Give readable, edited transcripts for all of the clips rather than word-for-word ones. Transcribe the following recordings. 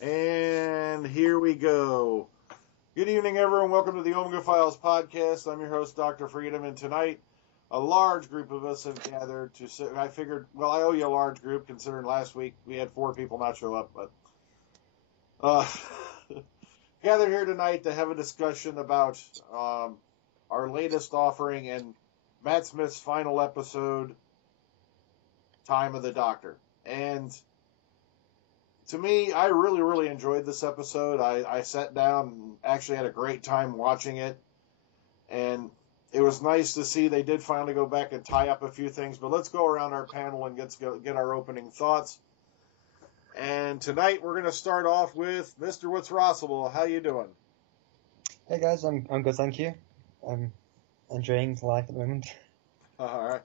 And here we go. Good evening, everyone. Welcome to the Omega Files podcast. I'm your host, Dr. Freedom, and tonight a large group of us have gathered to sit. I figured, well, I owe you a large group considering last week we had 4 people not show up, but gathered here tonight to have a discussion about our latest offering and Matt Smith's final episode, Time of the Doctor. And to me, I really enjoyed this episode. I sat down and actually had a great time watching it. And it was nice to see they did finally go back and tie up a few things. But let's go around our panel and get our opening thoughts. And tonight we're going to start off with MrWhatsRossable. How you doing? Hey guys, I'm good, thank you. I'm enjoying life at the moment. All right.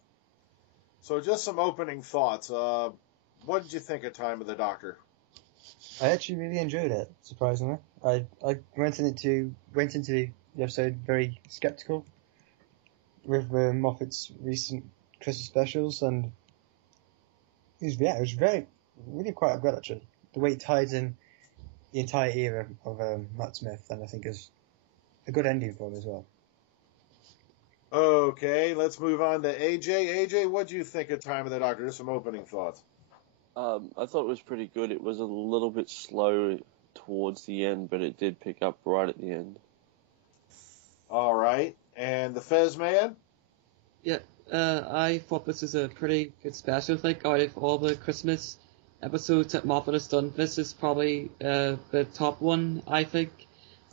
So just some opening thoughts. What did you think of Time of the Doctor? I actually really enjoyed it, surprisingly. I went into the episode very skeptical with Moffat's recent Christmas specials, and it was really quite good actually. The way it ties in the entire era of Matt Smith, and I think is a good ending for him as well. Okay, let's move on to AJ. AJ, what do you think of Time of the Doctor? Just some opening thoughts. I thought it was pretty good. It was a little bit slow towards the end, but it did pick up right at the end. All right. And the Fezman? Yeah, I thought this was a pretty good special. I think out of all the Christmas episodes that Moffat has done, this is probably the top one, I think.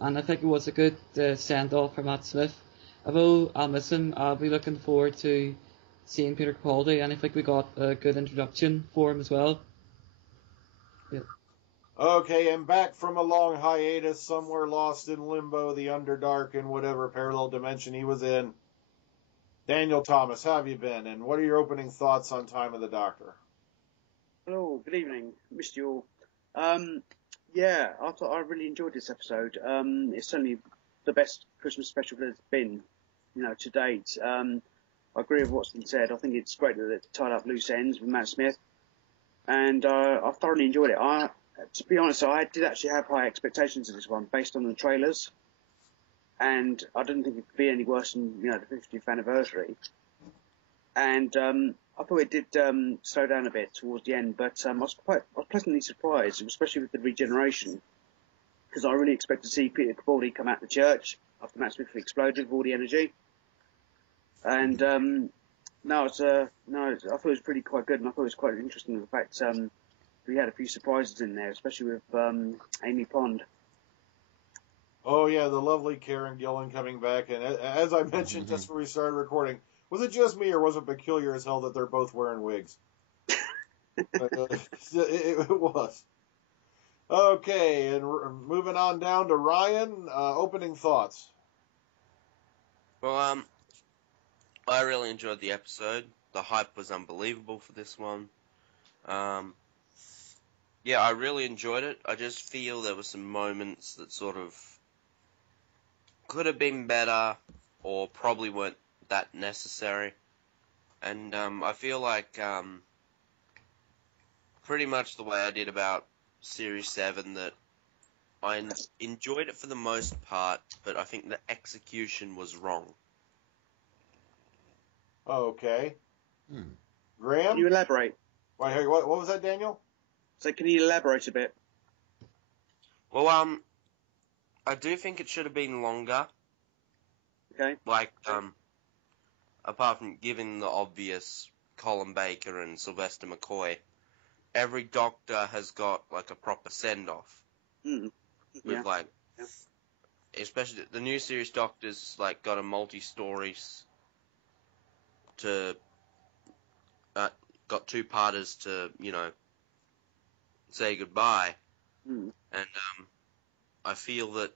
And I think it was a good send-off for Matt Smith. Although I'll miss him, I'll be looking forward to seeing Peter Capaldi, and I think we got a good introduction for him as well. Yeah. Okay, and back from a long hiatus, somewhere lost in limbo, the Underdark, and whatever parallel dimension he was in. Daniel Thomas, how have you been, and what are your opening thoughts on Time of the Doctor? Hello, good evening. Missed you all. Yeah, I really enjoyed this episode. It's certainly the best Christmas special there's been, to date. I agree with what's been said. I think it's great that it tied up loose ends with Matt Smith, and I thoroughly enjoyed it. To be honest, I did actually have high expectations of this one based on the trailers, and I didn't think it could be any worse than the 50th anniversary. And I thought it did slow down a bit towards the end, but I was pleasantly surprised, especially with the regeneration, because I really expected to see Peter Capaldi come out of the church after Matt Smith exploded with all the energy. And I thought it was pretty quite good, and I thought it was quite interesting the fact we had a few surprises in there, especially with Amy Pond. Oh yeah, the lovely Karen Gillan coming back, and as I mentioned just before we started recording, was it just me or was it peculiar as hell that they're both wearing wigs? It was. Okay, and moving on down to Ryan, opening thoughts. Well, I really enjoyed the episode. The hype was unbelievable for this one. Yeah, I really enjoyed it. I just feel there were some moments that sort of could have been better or probably weren't that necessary. And I feel like pretty much the way I did about Series 7, that I enjoyed it for the most part, but I think the execution was wrong. Okay. Graham? Can you elaborate? Wait, what was that, Daniel? So can you elaborate a bit? Well, I do think it should have been longer. Okay. Like, apart from giving the obvious Colin Baker and Sylvester McCoy, every Doctor has got, like, a proper send-off. Mm. With, Yeah. like, Yeah. especially the new series Doctors, like, got a multi-stories got 2-parters to, say goodbye. Mm. And, I feel that,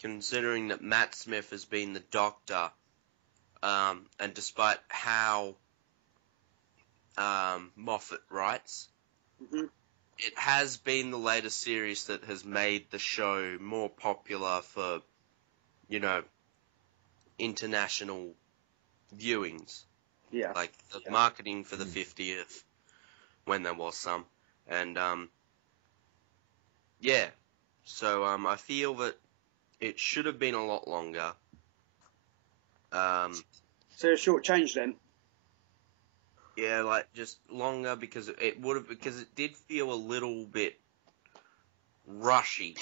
considering that Matt Smith has been the Doctor, and despite how, Moffat writes, it has been the latest series that has made the show more popular for, international viewings. Yeah. Like the marketing for the 50th, when there was some. And Yeah. So I feel that it should have been a lot longer. So a short change then. Yeah, like just longer because it did feel a little bit rushy.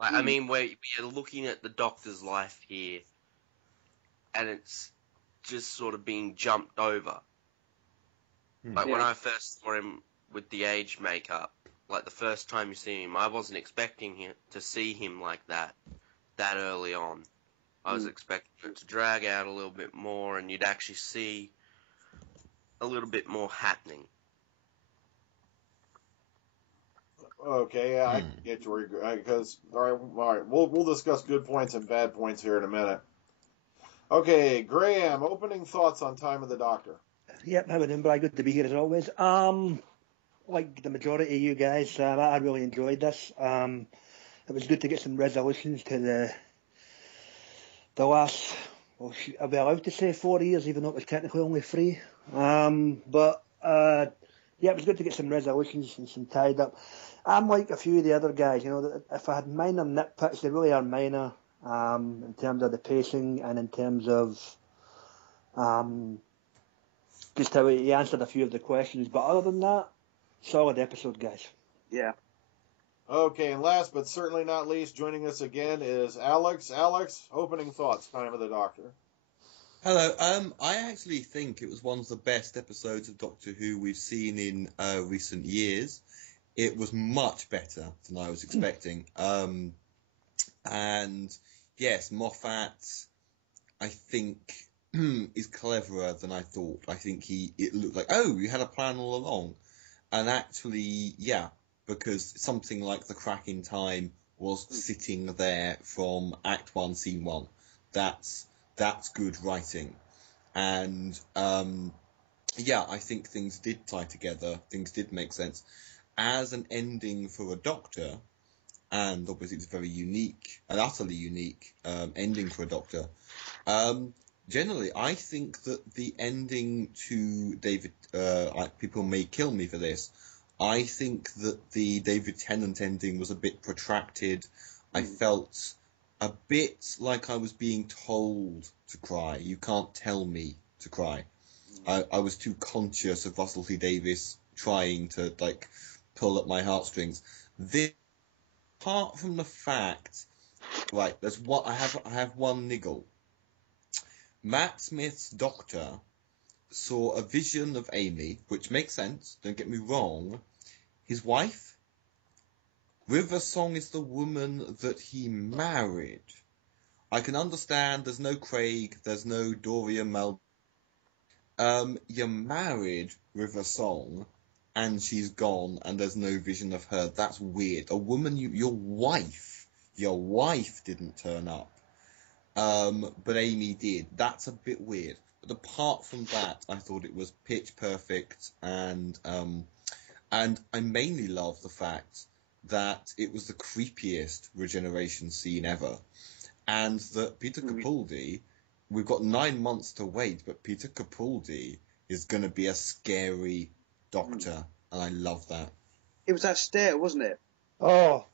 Like, I mean, we're looking at the Doctor's life here, and it's just sort of being jumped over. Like, when I first saw him with the age makeup, like the first time you see him, I wasn't expecting to see him like that early on. I was expecting it to drag out a little bit more, and you'd actually see a little bit more happening. Okay, yeah, I get to where you're because all right, we'll discuss good points and bad points here in a minute. Okay, Graham, opening thoughts on Time of the Doctor. Yep, how are you doing, Brad? Good to be here as always. Like the majority of you guys, I really enjoyed this. It was good to get some resolutions to the last. Well, are we allowed to say 4 years, even though it was technically only 3? Yeah, it was good to get some resolutions and some tied up. I'm like a few of the other guys, you know, if I had minor nitpicks, they really are minor, in terms of the pacing and in terms of just how he answered a few of the questions. But other than that, solid episode, guys. Yeah. Okay, and last but certainly not least, joining us again is Alex. Alex, opening thoughts, Time of the Doctor. Hello. I actually think it was one of the best episodes of Doctor Who we've seen in recent years. It was much better than I was expecting. And yes, Moffat, I think, is cleverer than I thought. I think it looked like, oh, you had a plan all along. And actually, yeah, because something like The Crack in Time was sitting there from Act 1, Scene 1. That's good writing. And, yeah, I think things did tie together. Things did make sense. As an ending for a Doctor, and obviously it's a very unique, an utterly unique ending for a Doctor, generally, I think that the ending to David, people may kill me for this, I think that the David Tennant ending was a bit protracted. I felt a bit like I was being told to cry. You can't tell me to cry. I was too conscious of Russell T Davies trying to, like, pull at my heartstrings. This, apart from the fact, right, I have one niggle. Matt Smith's Doctor saw a vision of Amy, which makes sense, don't get me wrong. His wife? River Song is the woman that he married. I can understand there's no Craig, there's no Dorian Mal. You married River Song, and she's gone, and there's no vision of her. That's weird. A woman, your wife didn't turn up. But Amy did. That's a bit weird. But apart from that, I thought it was pitch perfect, and I mainly love the fact that it was the creepiest regeneration scene ever, and that Peter Capaldi, we've got 9 months to wait, but Peter Capaldi is going to be a scary Doctor, and I love that. It was that stare, wasn't it? Oh,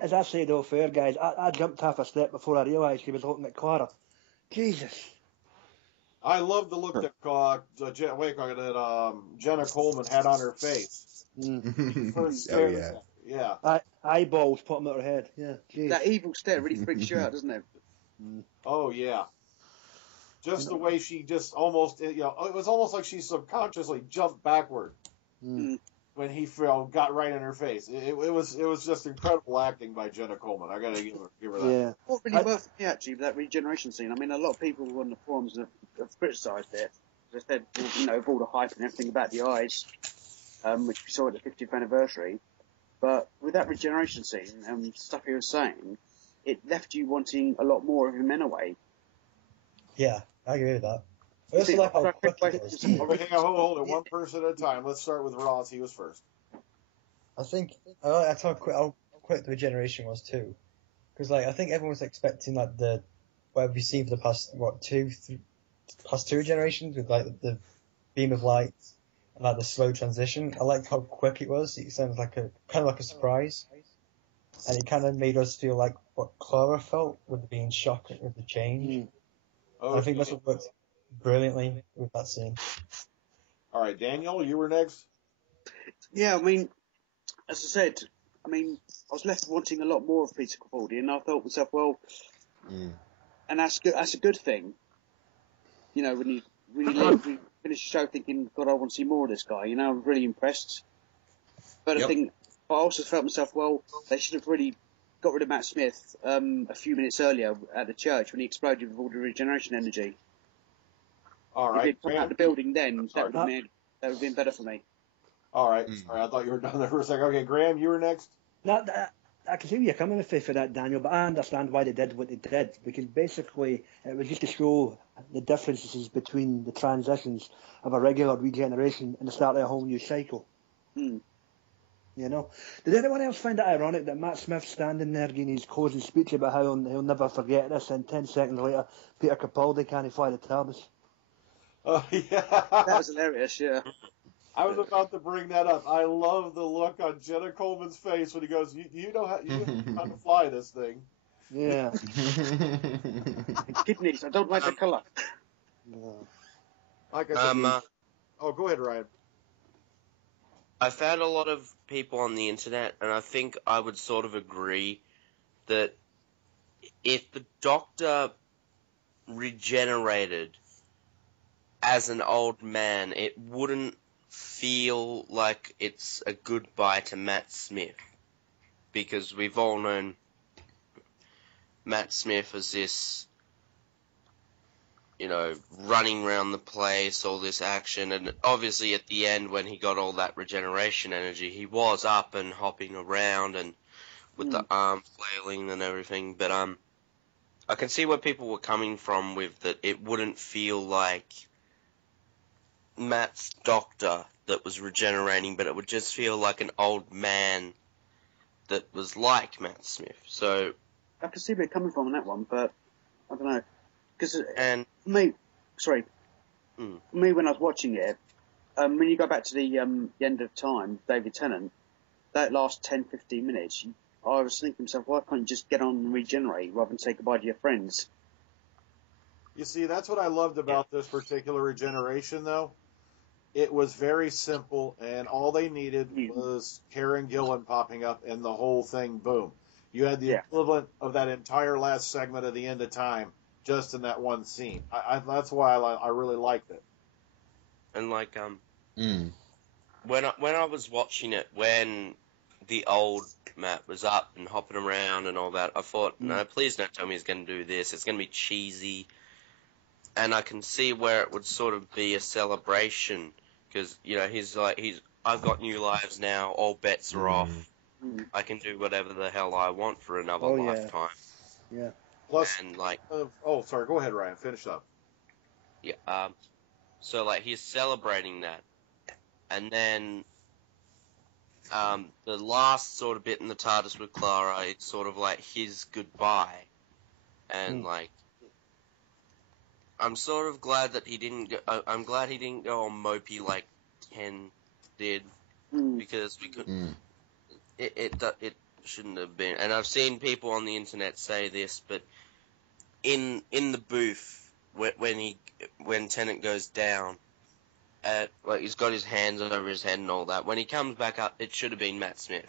as I said off air, guys, I jumped half a step before I realised he was looking at Clara. Jesus. I love the look that Jenna Coleman had on her face. Yeah. Eyeballs put him out her head. Yeah. Jeez. That evil stare really freaks you out, doesn't it? Oh, yeah. Just the way she just almost, it was almost like she subconsciously jumped backward when he got right in her face. It was just incredible acting by Jenna Coleman. I gotta give her that. Yeah. What really worked for me, actually, with that regeneration scene, I mean, a lot of people on the forums have criticised it. They said, of all the hype and everything about the eyes, which we saw at the 50th anniversary. But with that regeneration scene and stuff he was saying, it left you wanting a lot more of him anyway. Yeah, I agree with that. I also like how quick it was. Hang on, hold it. One person at a time. Let's start with Ross. He was first. I think that's how quick the regeneration was too, because I think everyone was expecting what we've seen for the past two generations with the beam of light and the slow transition. I liked how quick it was. It sounded like a surprise. and it kind of made us feel like what Clara felt with being shocked with the change. Oh, And I think that's what worked brilliantly with that scene. All right, Daniel, you were next. Yeah, I mean, as I said, I was left wanting a lot more of Peter Capaldi, and I thought to myself, well, and that's good. That's a good thing. You know, when you finish the show thinking, God, I want to see more of this guy. You know, I'm really impressed. But I also felt myself, well, they should have really got rid of Matt Smith a few minutes earlier at the church when he exploded with all the regeneration energy. All right. If he'd come out of the building then, that would have been better for me. All right. Sorry, I thought you were done there for a second. Okay, Graham, you were next. No, I can see where you're coming with for that, Daniel, but I understand why they did what they did, because basically it was just to show the differences between the transitions of a regular regeneration and the start of a whole new cycle. You know, did anyone else find it ironic that Matt Smith's standing there giving his closing speech about how he'll never forget this, and 10 seconds later, Peter Capaldi can't fly the TARDIS? Oh, yeah. That was hilarious, yeah. I was about to bring that up. I love the look on Jenna Coleman's face when he goes, you know how to fly this thing. Yeah. Kidneys, I don't like the colour. Like I said, oh, go ahead, Ryan. I found a lot of people on the internet, and I think I would sort of agree that if the Doctor regenerated as an old man, it wouldn't feel like it's a goodbye to Matt Smith. Because we've all known Matt Smith as this, you know, running around the place, all this action, and obviously at the end when he got all that regeneration energy, he was up and hopping around and with the arm flailing and everything, but I can see where people were coming from with that it wouldn't feel like Matt's Doctor that was regenerating, but it would just feel like an old man that was like Matt Smith. So I can see where you're coming from on that one, but I don't know. Because me, when I was watching it, when you go back to the end of time, David Tennant, that last 10-15 minutes, I was thinking to myself, why can't you just get on and regenerate rather than say goodbye to your friends? You see, that's what I loved about this particular regeneration, though. It was very simple, and all they needed was Karen Gillan popping up, and the whole thing, boom. You had the equivalent of that entire last segment of the end of time just in that one scene. That's why I really liked it. And like when I was watching it, when the old Matt was up and hopping around and all that, I thought, no, please don't tell me he's going to do this. It's going to be cheesy. And I can see where it would sort of be a celebration because, you know, I've got new lives now. All bets are off. I can do whatever the hell I want for another lifetime. Yeah. Plus, and like, sorry, go ahead, Ryan. Finish up. Yeah. So like he's celebrating that, and then the last sort of bit in the TARDIS with Clara, it's sort of like his goodbye, and like. I'm sort of glad that he didn't go. I'm glad he didn't go on mopey like Ken did, because we could. It shouldn't have been. And I've seen people on the internet say this, but in the booth when Tennant goes down, like he's got his hands over his head and all that. When he comes back up, it should have been Matt Smith.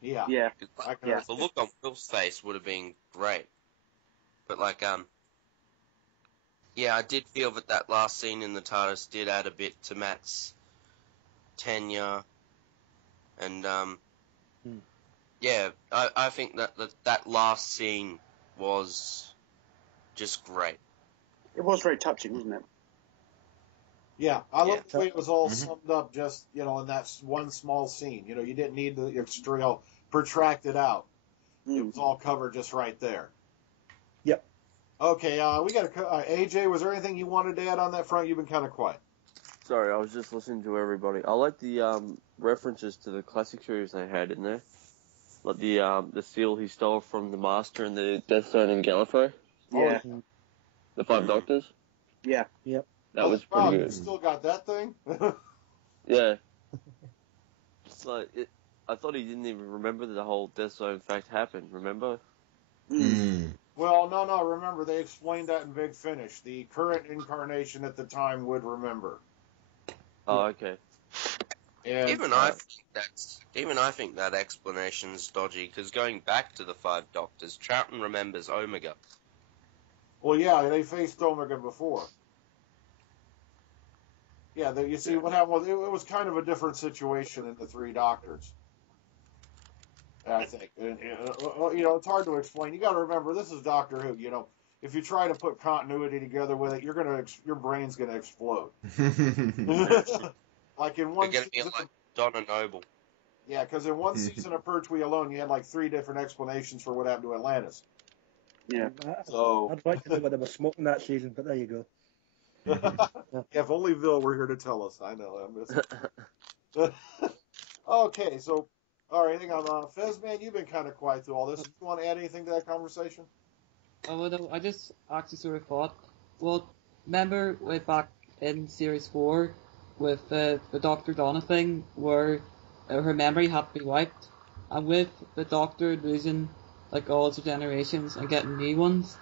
Yeah. The look on Will's face would have been great, but like yeah, I did feel that last scene in the TARDIS did add a bit to Matt's tenure, and yeah, I think that last scene was just great. It was very touching, wasn't it? Yeah, I love the way it was all summed up just, you know, in that one small scene. You know, you didn't need the extra protracted out. It was all covered just right there. Yep. Okay, we got AJ, was there anything you wanted to add on that front? You've been kind of quiet. Sorry, I was just listening to everybody. I like the references to the classic series they had in there. Like the seal he stole from the Master and the Death Stone in Gallifrey. Yeah. The Five Doctors. Yeah. Yep. That was pretty good. You still got that thing? Yeah. Like I thought he didn't even remember that the whole Death Zone fact happened. Remember? Well, no. Remember, they explained that in Big Finish. The current incarnation at the time would remember. Oh, okay. And, Even I think that explanation's dodgy, because going back to the Five Doctors, Troughton remembers Omega. Well, yeah, they faced Omega before. Yeah, you see what happened was it was kind of a different situation in the Three Doctors. I think, it's hard to explain. You got to remember, this is Doctor Who. If you try to put continuity together with it, your brain's gonna explode. Like in one They're going to be season, like Donna Noble. yeah, because in one season of Pertwee alone, you had like 3 different explanations for what happened to Atlantis. Yeah. So I'd like to know what they were smoking that season, but there you go. if only Bill were here to tell us. I know, I miss it. Okay, so all right, hang on, Fezman, you've been kind of quiet through all this. Do you want to add anything to that conversation? Oh, no, I just actually sort of thought, well, remember way back in Series 4 with the Dr. Donna thing where her memory had to be wiped, and with the Doctor losing like all its generations and getting new ones,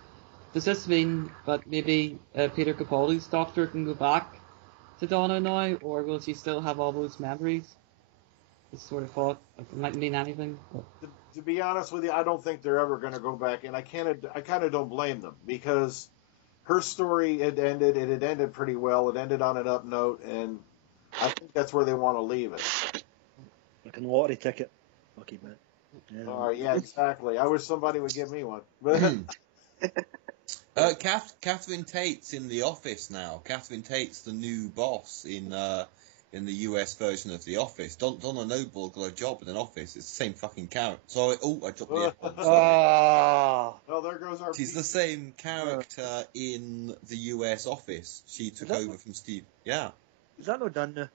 does this mean that maybe Peter Capaldi's Doctor can go back to Donna now, or will she still have all those memories? Just sort of thought like, it might mean anything. But... To be honest with you, I don't think they're ever going to go back, and I kind of don't blame them, because her story had ended. It had ended pretty well. It ended on an up note, and I think that's where they want to leave it. Like a lottery ticket. Lucky man. Yeah. All right, yeah, exactly. I wish somebody would give me one. Catherine Tate's in The Office now. Catherine Tate's the new boss in the US version of The Office. Donna Noble got a job in an office. It's the same fucking character. Sorry, I dropped the F-bomb. Ah. Well, there goes our. She's the same character in the US Office. She took over from Steve. Yeah. Is that not done now?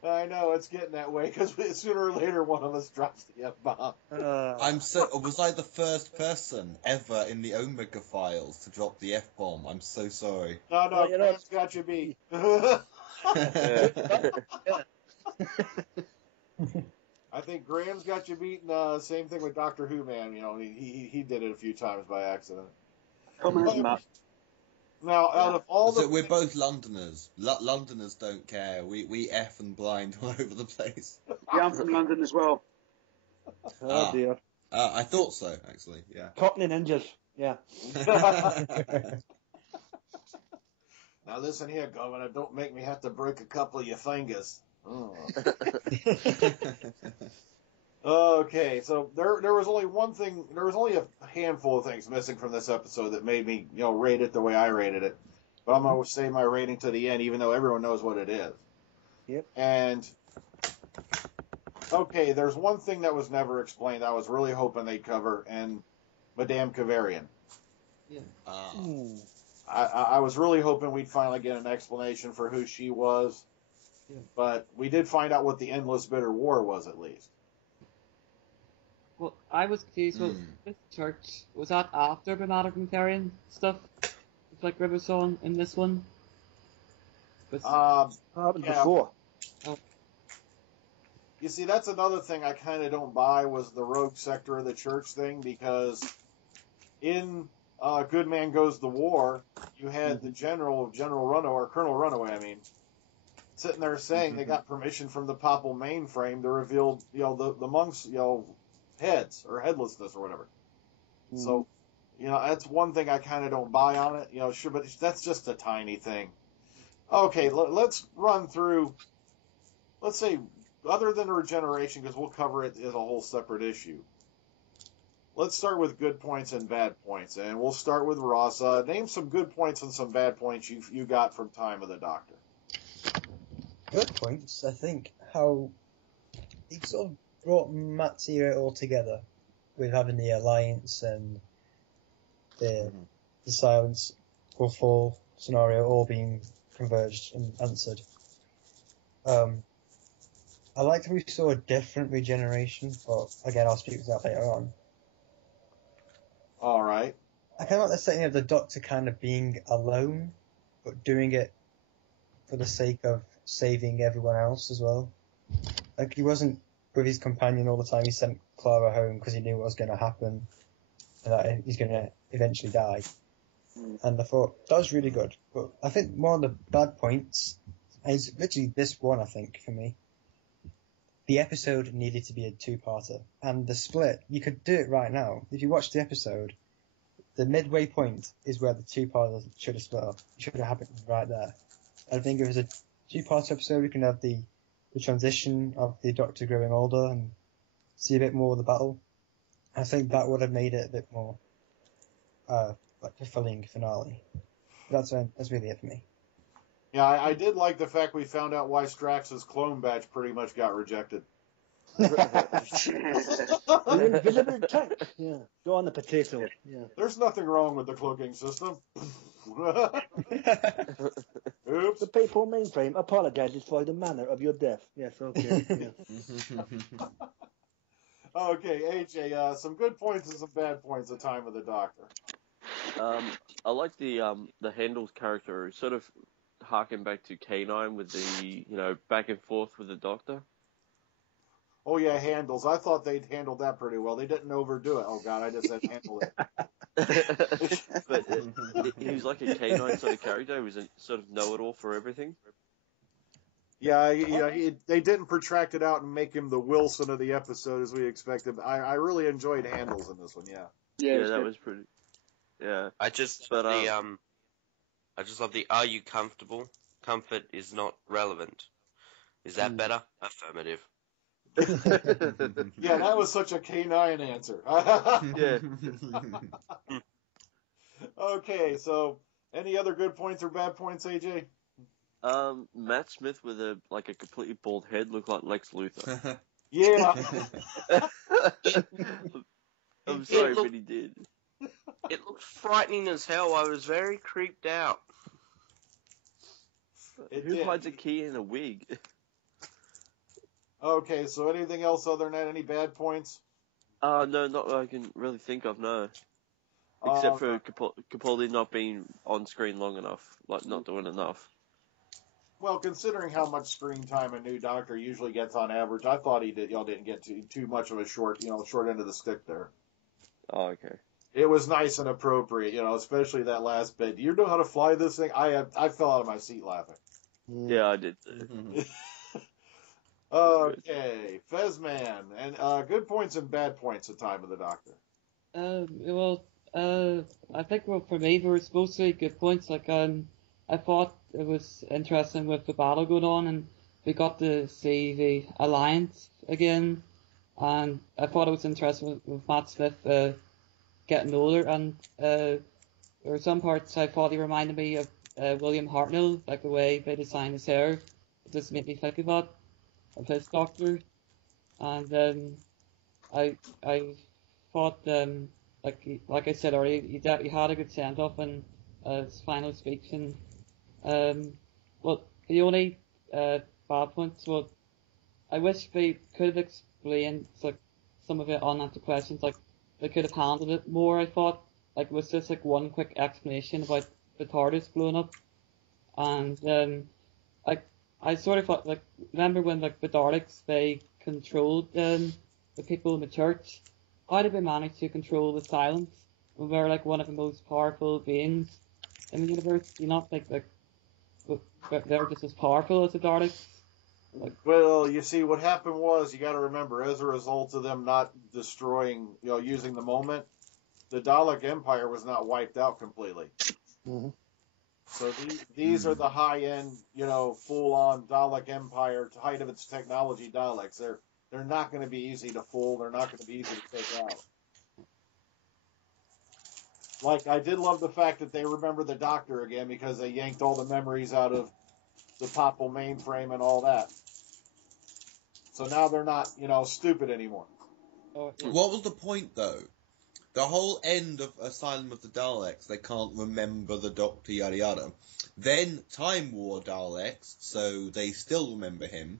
I know, it's getting that way, because sooner or later one of us drops the F-bomb. Was I the first person ever in the Omega files to drop the F-bomb? I'm so sorry. No, Graham's got you beat. I think Graham's got you beat, and same thing with Doctor Who, man. He did it a few times by accident. Now, out of all the... we're both Londoners. Londoners don't care. We F and blind all over the place. Yeah, I'm from London as well. Oh dear. I thought so, actually, yeah. Cockney ninjas, yeah. Now listen here, Governor, don't make me have to break a couple of your fingers. Oh. Okay, so there was only one thing, there was only a handful of things missing from this episode that made me, rate it the way I rated it. But I'm going to say my rating to the end, even though everyone knows what it is. Yep. And, okay, there's one thing that was never explained I was really hoping they'd cover, and Madame Kavarian. Yeah. I was really hoping we'd finally get an explanation for who she was. Yeah. But we did find out what the Endless Bitter War was, at least. Well, I was confused. Well, this church, was that after the Madame stuff? It's like River Song in this one? Happened before. Oh. You see, that's another thing I kind of don't buy was the rogue sector of the church thing, because in Good Man Goes to War, you had the Colonel Runaway, sitting there saying they got permission from the papal mainframe to reveal, the monks, heads or headlessness or whatever. So, that's one thing I kind of don't buy on it. Sure, but that's just a tiny thing. Okay, let's run through. Let's say, other than regeneration, because we'll cover it as a whole separate issue. Let's start with good points and bad points, and we'll start with Ross. Name some good points and some bad points you got from Time of the Doctor. Good points, I think, how he sort of brought Matt's era all together with having the alliance and the silence will fall scenario all being converged and answered. I liked how we saw a different regeneration, but again, I'll speak to that later on. All right. I kind of like the setting of the Doctor kind of being alone, but doing it for the sake of saving everyone else as well. Like, he wasn't with his companion all the time. He sent Clara home because he knew what was going to happen and that he's going to eventually die. And I thought that was really good. But I think one of the bad points is literally this one, I think, for me. The episode needed to be a two-parter. And the split, you could do it right now. If you watch the episode, the midway point is where the two-parter should have split up. It should have happened right there. I think if it was a two-part episode, we can have the transition of the Doctor growing older and see a bit more of the battle. I think that would have made it a bit more like a fulfilling finale. That's really it for me. Yeah, I did like the fact we found out why Strax's clone badge pretty much got rejected. The invisible tank. Yeah. Go on the potato. Yeah. There's nothing wrong with the cloaking system. Oops. The PayPal mainframe apologizes for the manner of your death. Yes, okay. Yeah. Okay, AJ, some good points and some bad points at Time of the Doctor. I like the Handel's character, who sort of harken back to K9 with the, back and forth with the Doctor. Oh yeah, handles. I thought they'd handled that pretty well. They didn't overdo it. Oh god, I just said handle it. But he was like a K9 sort of character. He was a sort of know-it-all for everything. Yeah, they didn't protract it out and make him the Wilson of the episode as we expected. I really enjoyed handles in this one. Yeah. Yeah, that was pretty. Yeah. I just love the "Are you comfortable?" Comfort is not relevant. Is that better? Affirmative. Yeah, that was such a K9 answer. Yeah. Okay, so any other good points or bad points, AJ? Matt Smith with a completely bald head looked like Lex Luthor. Yeah. I'm sorry, but he did. It looked frightening as hell. I was very creeped out. Who hides a key in a wig? Okay, so anything else other than that? Any bad points? No, not that I can really think of, no. Except for Capaldi not being on screen long enough, not doing enough. Well, considering how much screen time a new Doctor usually gets on average, I thought y'all didn't get too much of a short end of the stick there. Oh, okay. It was nice and appropriate, especially that last bit. Do you know how to fly this thing? I fell out of my seat laughing. Yeah, I did. Okay, Fezman, and good points and bad points at Time of the Doctor. I think for me there was mostly good points. I thought it was interesting with the battle going on, and we got to see the Alliance again, and I thought it was interesting with Matt Smith getting older, and there were some parts I thought he reminded me of William Hartnell, like the way they designed his hair. It just made me think about of his Doctor, and I thought like I said already, he had a good send off in his final speech, and well, the only bad points, well, I wish they could have explained some of it unanswered questions, they could have handled it more. I thought it was just one quick explanation about the TARDIS blowing up, and I sort of thought, remember when the Daleks, they controlled the people in the church? How did they manage to control the silence when they're one of the most powerful beings in the universe? Do you not think they're just as powerful as the Daleks? Well, you see, what happened was, you got to remember, as a result of them not destroying, using the moment, the Dalek Empire was not wiped out completely. Mm-hmm. So these are the high-end, full-on Dalek Empire, height of its technology Daleks. They're not going to be easy to fool. They're not going to be easy to take out. I did love the fact that they remember the Doctor again because they yanked all the memories out of the Papal mainframe and all that. So now they're not, stupid anymore. Oh, yeah. What was the point, though? The whole end of Asylum of the Daleks, they can't remember the Doctor, yada yada. Then Time War Daleks, so they still remember him.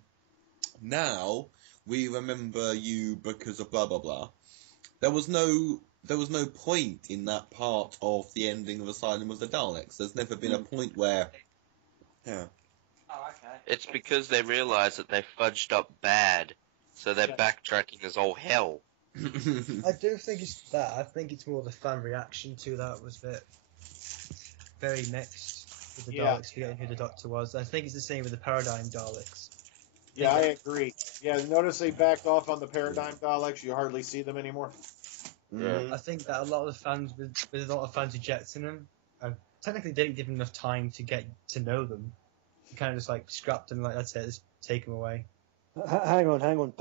Now, we remember you because of blah blah blah. There was no point in that part of the ending of Asylum of the Daleks. There's never been a point where... Yeah. It's because they realised that they fudged up bad. So they're backtracking as all hell. I don't think it's that. I think it's more the fan reaction to that was a bit very mixed with the Daleks forgetting who the Doctor was. I think it's the same with the Paradigm Daleks. Yeah, I agree. Yeah, notice they backed off on the Paradigm Daleks. You hardly see them anymore. Yeah. I think that a lot of the fans, with a lot of fans rejecting them, technically didn't give them enough time to get to know them. You kind of just like scrapped them, like that's it, just take them away. Hang on. Is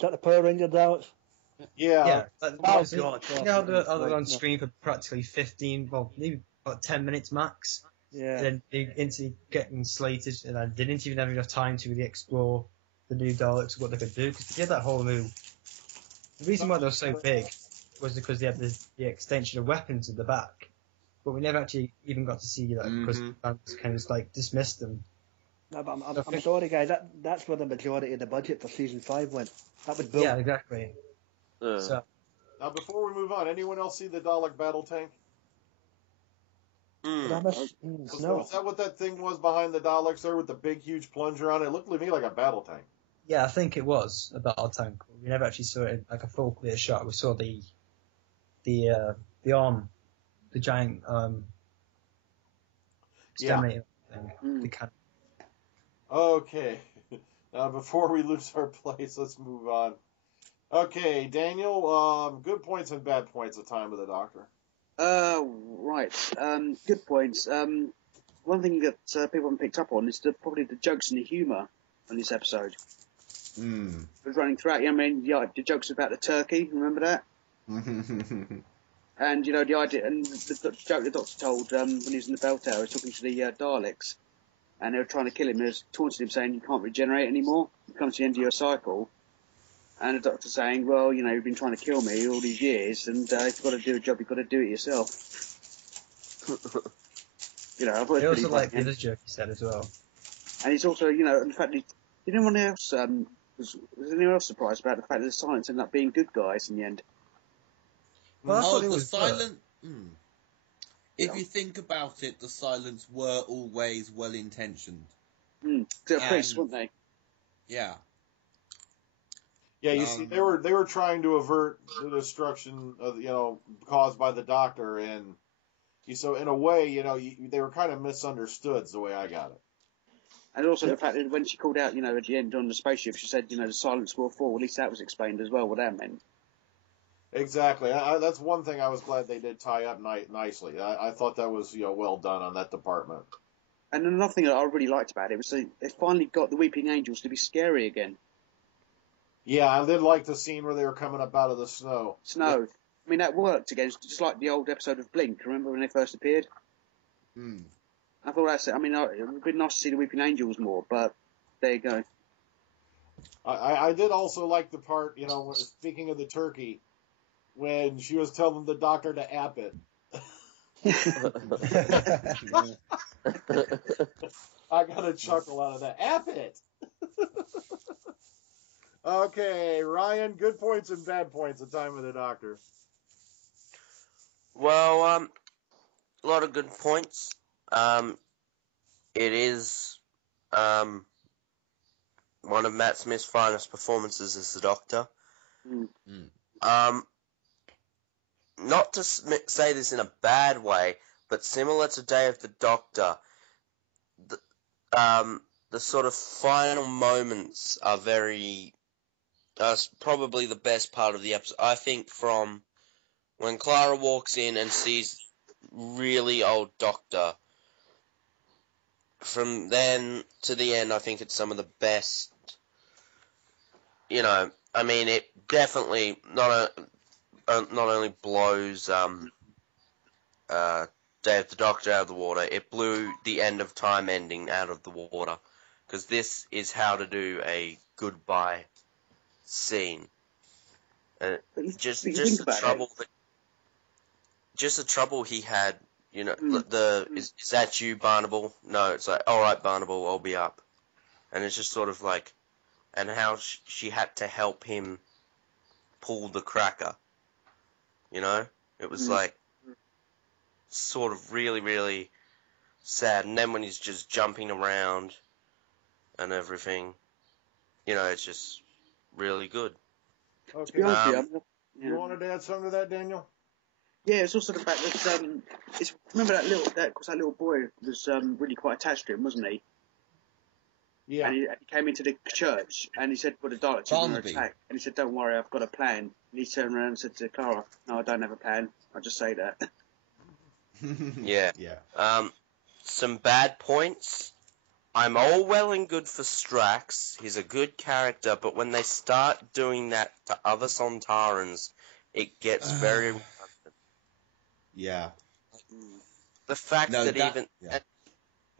that the Power Ranger Daleks? Yeah. Like, Oh, you God. know how they're on screen for practically 15, well, maybe about 10 minutes max? Yeah. Then they instantly getting slated, and they didn't even have enough time to really explore the new Daleks, what they could do, because they did that whole new... The reason why they were so big was because they had the extension of weapons at the back, but we never actually even got to see that, because the fans kind of just, like, dismissed them. No, but I'm sorry, guys. That's where the majority of the budget for season 5 went. That was built. Yeah, exactly. So, Now, before we move on, anyone else see the Dalek battle tank? Did I miss? No. Was that what that thing was behind the Daleks there with the big, huge plunger on it? It looked to me like a battle tank. yeah, I think it was a battle tank. We never actually saw it in, like, a full clear shot. We saw the arm, the giant exterminator thing. The cannon. Okay. Now, before we lose our place, let's move on. Okay, Daniel, good points and bad points at Time of the Doctor. Right. Good points. One thing that people haven't picked up on is probably the jokes and the humour on this episode. It was running throughout. I mean, the jokes about the turkey. Remember that? And the idea and the joke the Doctor told when he was in the bell tower, he was talking to the Daleks, and they were trying to kill him. They was taunting him, saying you can't regenerate anymore. You come to the end of your cycle. And the Doctor saying, well, you've been trying to kill me all these years, and if you've got to do a job, you've got to do it yourself. I thought I also like the other joke he said as well. And he's also, in fact, did anyone else, was anyone else surprised about the fact that the Silence ended up being good guys in the end? Well, I thought it the was silent. If you think about it, the Silents were always well intentioned. They're priests, weren't they? Yeah. Yeah, you see, they were trying to avert the destruction of, caused by the Doctor, and so in a way, they were kind of misunderstood, is the way I got it. And also the fact that when she called out, at the end on the spaceship, she said, the Silence will fall. At least that was explained as well, what that meant. Exactly. That's one thing I was glad they did tie up nicely. I thought that was, well done on that department. And another thing that I really liked about it was they finally got the Weeping Angels to be scary again. Yeah, I did like the scene where they were coming up out of the snow. Snow. I mean, that worked again, just like the old episode of Blink. Remember when they first appeared? I thought that's it. I mean, it would have been nice to see the Weeping Angels more, but there you go. I did also like the part, speaking of the turkey, when she was telling the Doctor to app it. I got a chuckle out of that. App it! Okay, Ryan, good points and bad points at Time of the Doctor. Well, a lot of good points. It is one of Matt Smith's finest performances as the Doctor. Not to say this in a bad way, but similar to Day of the Doctor, the sort of final moments are probably the best part of the episode. I think from when Clara walks in and sees really old Doctor, from then to the end, I think it's some of the best. I mean, it definitely not only blows Day of the Doctor out of the water, it blew the End of Time ending out of the water, because this is how to do a goodbye scene. Just the trouble he had. Is that you, Barnable? No, it's like, all right, Barnable, I'll be up. And it's just sort of like, and how she had to help him pull the cracker. It was like sort of really, really sad. And then when he's just jumping around and everything, it's just really good. To Okay. be honest with Um, you, You wanted to add something to that, Daniel? yeah, it's also the fact that remember that little boy was really quite attached to him, wasn't he? Yeah. And he came into the church and he said, "Well, the Daleks are going to Barnaby. attack." And he said, "Don't worry, I've got a plan." And he turned around and said to Clara, "No, I don't have a plan. I'll just say that." Yeah. Yeah. Some bad points. I'm all well and good for Strax. He's a good character, but when they start doing that to other Sontarans, it gets very... Yeah. The fact No, that that- even... yeah.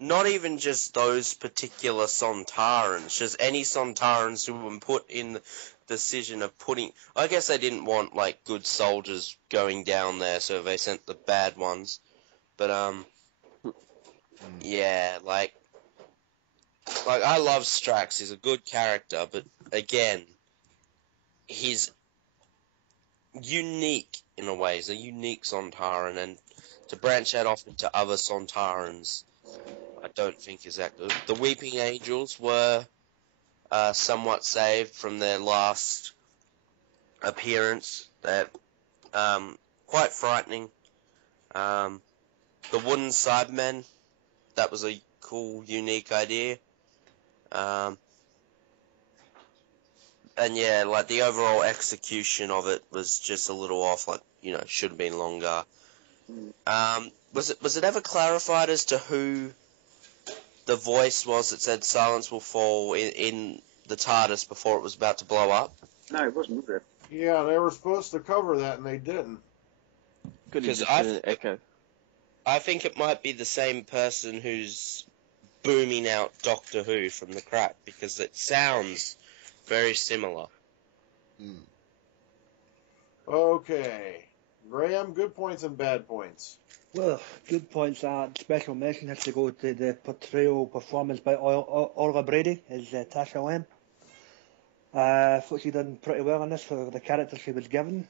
Not even just those particular Sontarans, just any Sontarans who were put in the decision of putting... I guess they didn't want, like, good soldiers going down there, so they sent the bad ones. But, yeah, like, I love Strax. He's a good character, but again, he's unique in a way. He's a unique Sontaran, and to branch that off into other Sontarans, I don't think is that good. The Weeping Angels were somewhat saved from their last appearance. They're quite frightening. The Wooden Cybermen, that was a cool, unique idea. And yeah, like the overall execution of it was just a little off. Like, you know, should have been longer. Was it ever clarified as to who the voice was that said "Silence will fall" in the TARDIS before it was about to blow up? No, it wasn't, was it? Yeah, they were supposed to cover that, and they didn't. Could have Because just been an echo. I think it might be the same person who's booming out Doctor Who from the crack, because it sounds very similar. Mm. Okay. Graham, good points and bad points. Well, good points are special mention has to go to the portrayal performance by Olga Brady as Tasha Lem. I thought she done pretty well in this for the character she was given.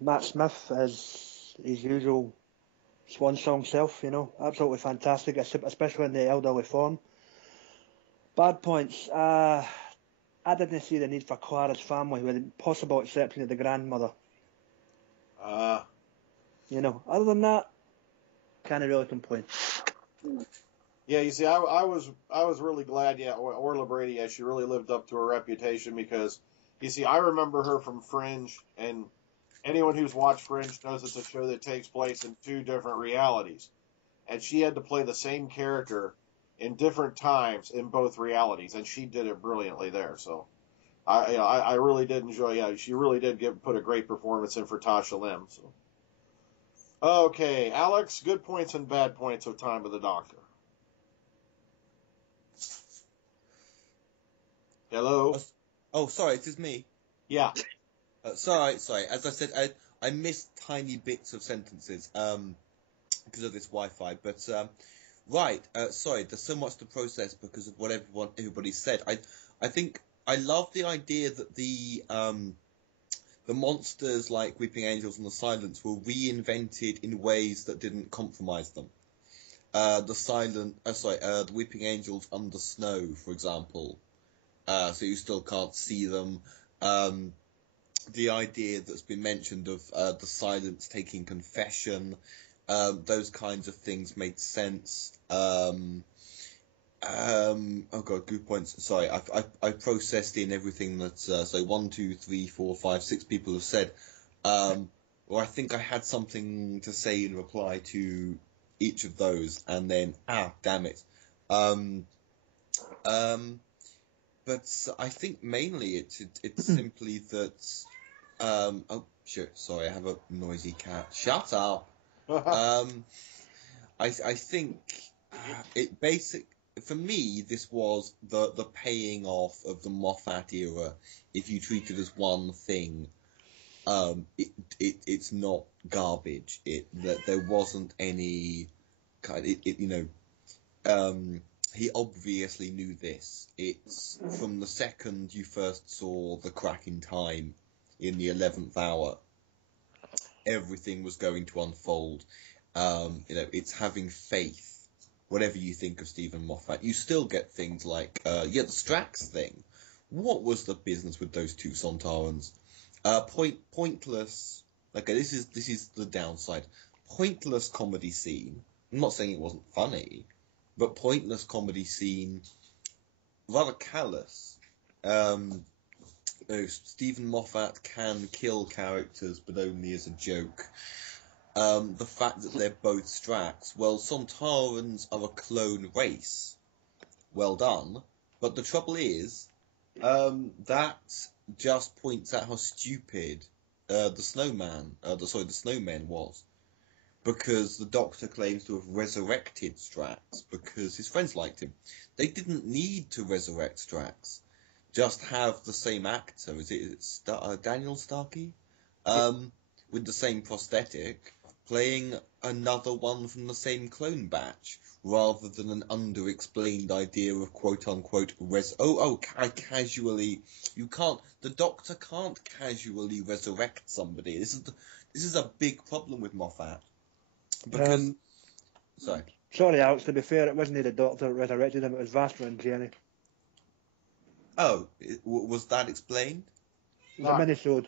Matt Smith as his usual swansong self, you know, absolutely fantastic, especially in the elderly form. Bad points. I didn't see the need for Clara's family, with the possible exception of the grandmother. You know, other than that, can't really complain. Yeah, you see, I was really glad. Yeah, Orla Brady, yeah, she really lived up to her reputation, because you see, I remember her from Fringe, and anyone who's watched Fringe knows it's a show that takes place in two different realities, and she had to play the same character in different times in both realities, and she did it brilliantly there. So, I really did enjoy. Yeah, she really did put a great performance in for Tasha Lim. So, okay, Alex, good points and bad points of Time of the Doctor. Hello. Oh, sorry, it is me. Yeah. Sorry. As I said, I missed tiny bits of sentences because of this Wi-Fi. But right, sorry. There's so much to process because of what everybody said. I think I love the idea that the monsters like Weeping Angels and the Silence were reinvented in ways that didn't compromise them. The Weeping Angels under snow, for example. So you still can't see them. The idea that's been mentioned of the Silence taking confession, those kinds of things made sense. Oh god, good points. Sorry, I processed in everything that so 1, 2, 3, 4, 5, 6 people have said. Or I think I had something to say in reply to each of those, and then damn it. But I think mainly it's simply that. Oh shit! Sorry, I have a noisy cat. Shut up. I think it for me. This was the paying off of the Moffat era. If you treat it as one thing, it's not garbage. There wasn't any kind. He obviously knew this. It's from the second you first saw the crack in time in the 11th hour, everything was going to unfold. It's having faith whatever you think of Stephen Moffat, you still get things like, the Strax thing. What was the business with those two Sontarans? Pointless. Okay, this is the downside. Pointless comedy scene. I'm not saying it wasn't funny, but pointless comedy scene, rather callous. Stephen Moffat can kill characters, but only as a joke. The fact that they're both Strax, well, Sontarans are a clone race. Well done. But the trouble is, that just points out how stupid the snowman was. Because the Doctor claims to have resurrected Strax because his friends liked him. They didn't need to resurrect Strax. Just have the same actor, is it Daniel Starkey? With the same prosthetic, playing another one from the same clone batch, rather than an under-explained idea of quote-unquote the Doctor can't casually resurrect somebody. This is a big problem with Moffat. Because, Sorry, Alex, to be fair, it wasn't the Doctor that resurrected him, it was Vastra and Jenny. Oh, was that explained? It was a mini-sode.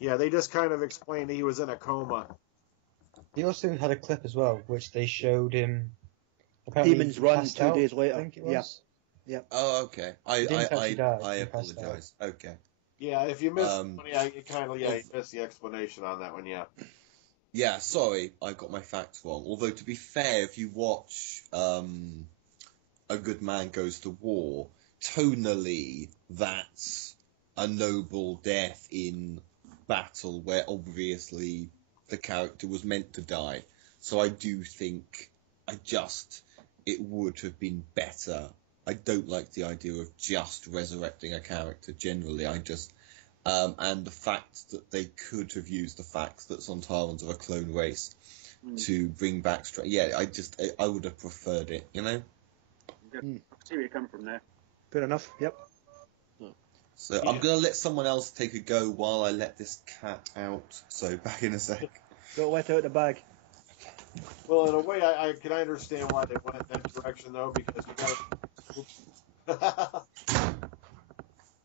Yeah, they just kind of explained he was in a coma. He also had a clip as well, which they showed him. Apparently Demons Run passed 2 out, days later. I think it was. Yeah. Oh, okay. He didn't actually die, I he passed apologize. Okay. Yeah, if you missed you missed the explanation on that one, yeah. Yeah, sorry, I got my facts wrong. Although, to be fair, if you watch A Good Man Goes to War, tonally, that's a noble death in battle where obviously the character was meant to die. So I do think it would have been better. I don't like the idea of just resurrecting a character generally. And the fact that they could have used the fact that Sontarans are a clone race to bring back I would have preferred it, you know? I can see where you come from there. Fair enough, yep. So I'm going to let someone else take a go while I let this cat out. So back in a sec. Don't let out the bag. Well, in a way, I can understand why they went in that direction, though, because you got.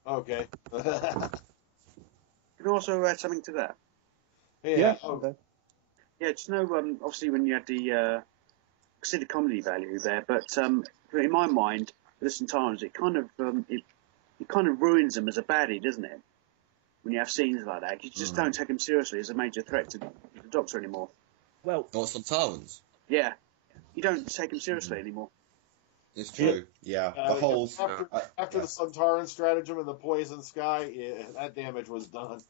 Okay. Can I also add something to that? Yeah. Okay. Yeah, just know, obviously when you had the considered comedy value there, but in my mind, with the Sontarans, it kind of ruins them as a baddie, doesn't it? When you have scenes like that, you just don't take them seriously as a major threat to the Doctor anymore. Well, Sontarans? Yeah, you don't take them seriously anymore. It's true. Yeah, the whole after the Sontaran stratagem and the poison sky, that damage was done.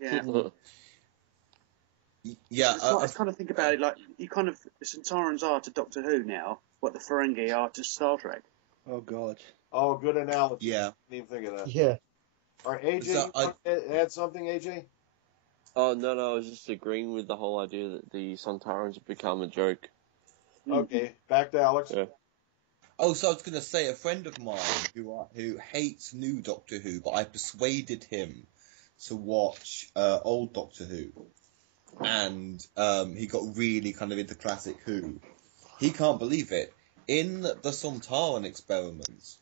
Yeah. Yeah, I kind of think about it like the Sontarans are to Doctor Who now what the Ferengi are to Star Trek. Oh God. Oh, good analogy. Yeah. Didn't even think of that. Yeah. All right, AJ, you want to add something, AJ? Oh, no, I was just agreeing with the whole idea that the Sontarans have become a joke. Okay, back to Alex. Yeah. Oh, so I was going to say, a friend of mine who hates new Doctor Who, but I persuaded him to watch old Doctor Who, and he got really kind of into classic Who. He can't believe it. In the Sontaran experiments,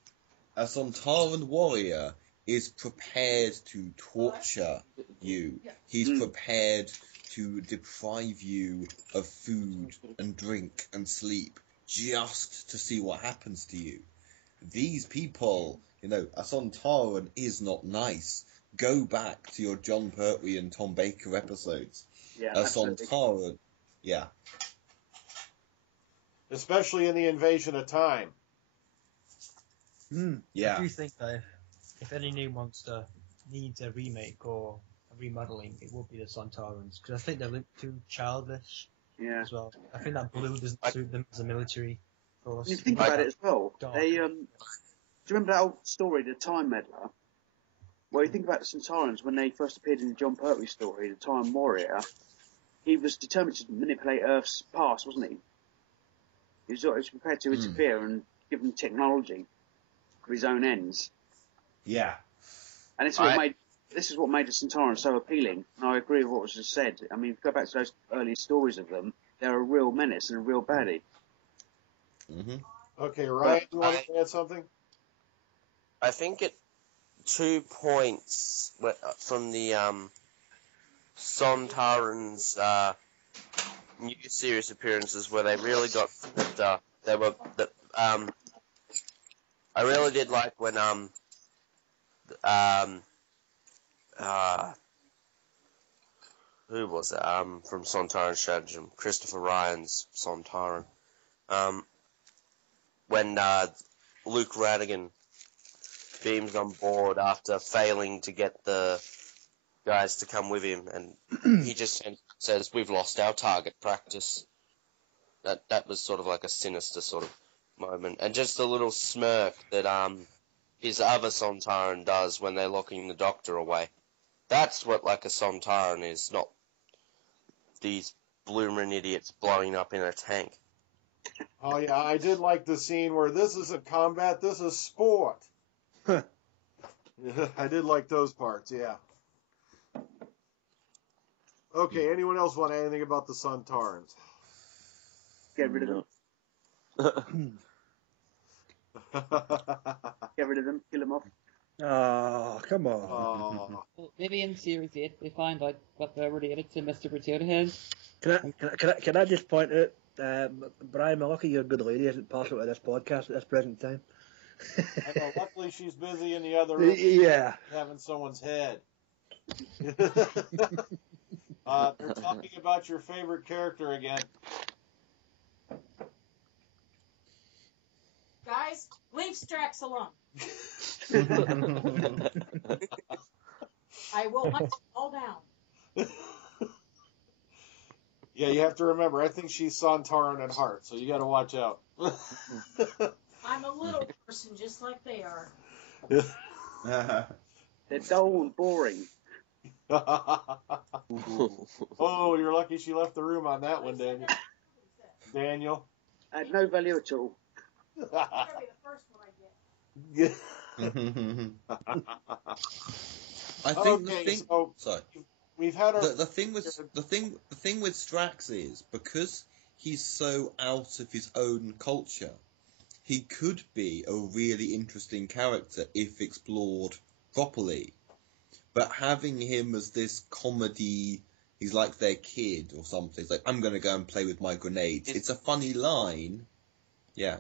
a Sontaran warrior is prepared to torture you. He's prepared to deprive you of food and drink and sleep just to see what happens to you. These people, a Sontaran is not nice. Go back to your John Pertwee and Tom Baker episodes. Yeah, a Sontaran, yeah. Especially in the Invasion of Time. Yeah. I do think that if any new monster needs a remake or a remodeling, it would be the Sontarans, because I think they look too childish as well. I think that blue doesn't suit them as a military force. You think about it as well. They, do you remember that old story, The Time Meddler? Well, you think about the Sontarans, when they first appeared in the John Pertwee story, The Time Warrior, he was determined to manipulate Earth's past, wasn't he? He was prepared to interfere and give them technology for his own ends. Yeah. And this is what made the Sontarans so appealing. And I agree with what was just said. I mean, if you go back to those early stories of them, they're a real menace and a real baddie. Mm-hmm. Okay, Ryan, do you want to add something? I think at 2 points from the Sontaran's new series appearances where they really got I really did like when who was it? From Sontaran Stratagem, Christopher Ryan's Sontaran. When Luke Radigan beams on board after failing to get the guys to come with him, and he just says, "We've lost our target practice." That was sort of like a sinister sort of moment, and just a little smirk that his other Sontaran does when they're locking the Doctor away. That's what like a Sontaran is, not these bloomin' idiots blowing up in a tank. Oh yeah, I did like the scene where this isn't combat, this is sport. I did like those parts, yeah. Okay, anyone else want anything about the Sontarans? Get rid of them. Get rid of them. Kill them off. Oh, come on. Oh. Well, maybe in Series 8 they find out what they're related to Mr. Potato Head. Can I just point out, Brian Mulcahy, your good lady, isn't possible at this podcast at this present time. I know, luckily she's busy in the other room. Yeah. Having someone's head. They're talking about your favorite character again. Guys, leave Strax alone. I will hunt them all down. Yeah, you have to remember, I think she's Sontaran at heart, so you gotta watch out. I'm a little person just like they are. They're dull and boring. Oh, you're lucky she left the room on that one, Daniel. Daniel. Had no value at all. That'll be the first one I get. I think Okay, the thing. so Sorry. we've had our The thing with Strax is because he's so out of his own culture, he could be a really interesting character if explored properly. But having him as this comedy, he's like their kid or something. It's like, I'm going to go and play with my grenades. It's a funny line. Yeah.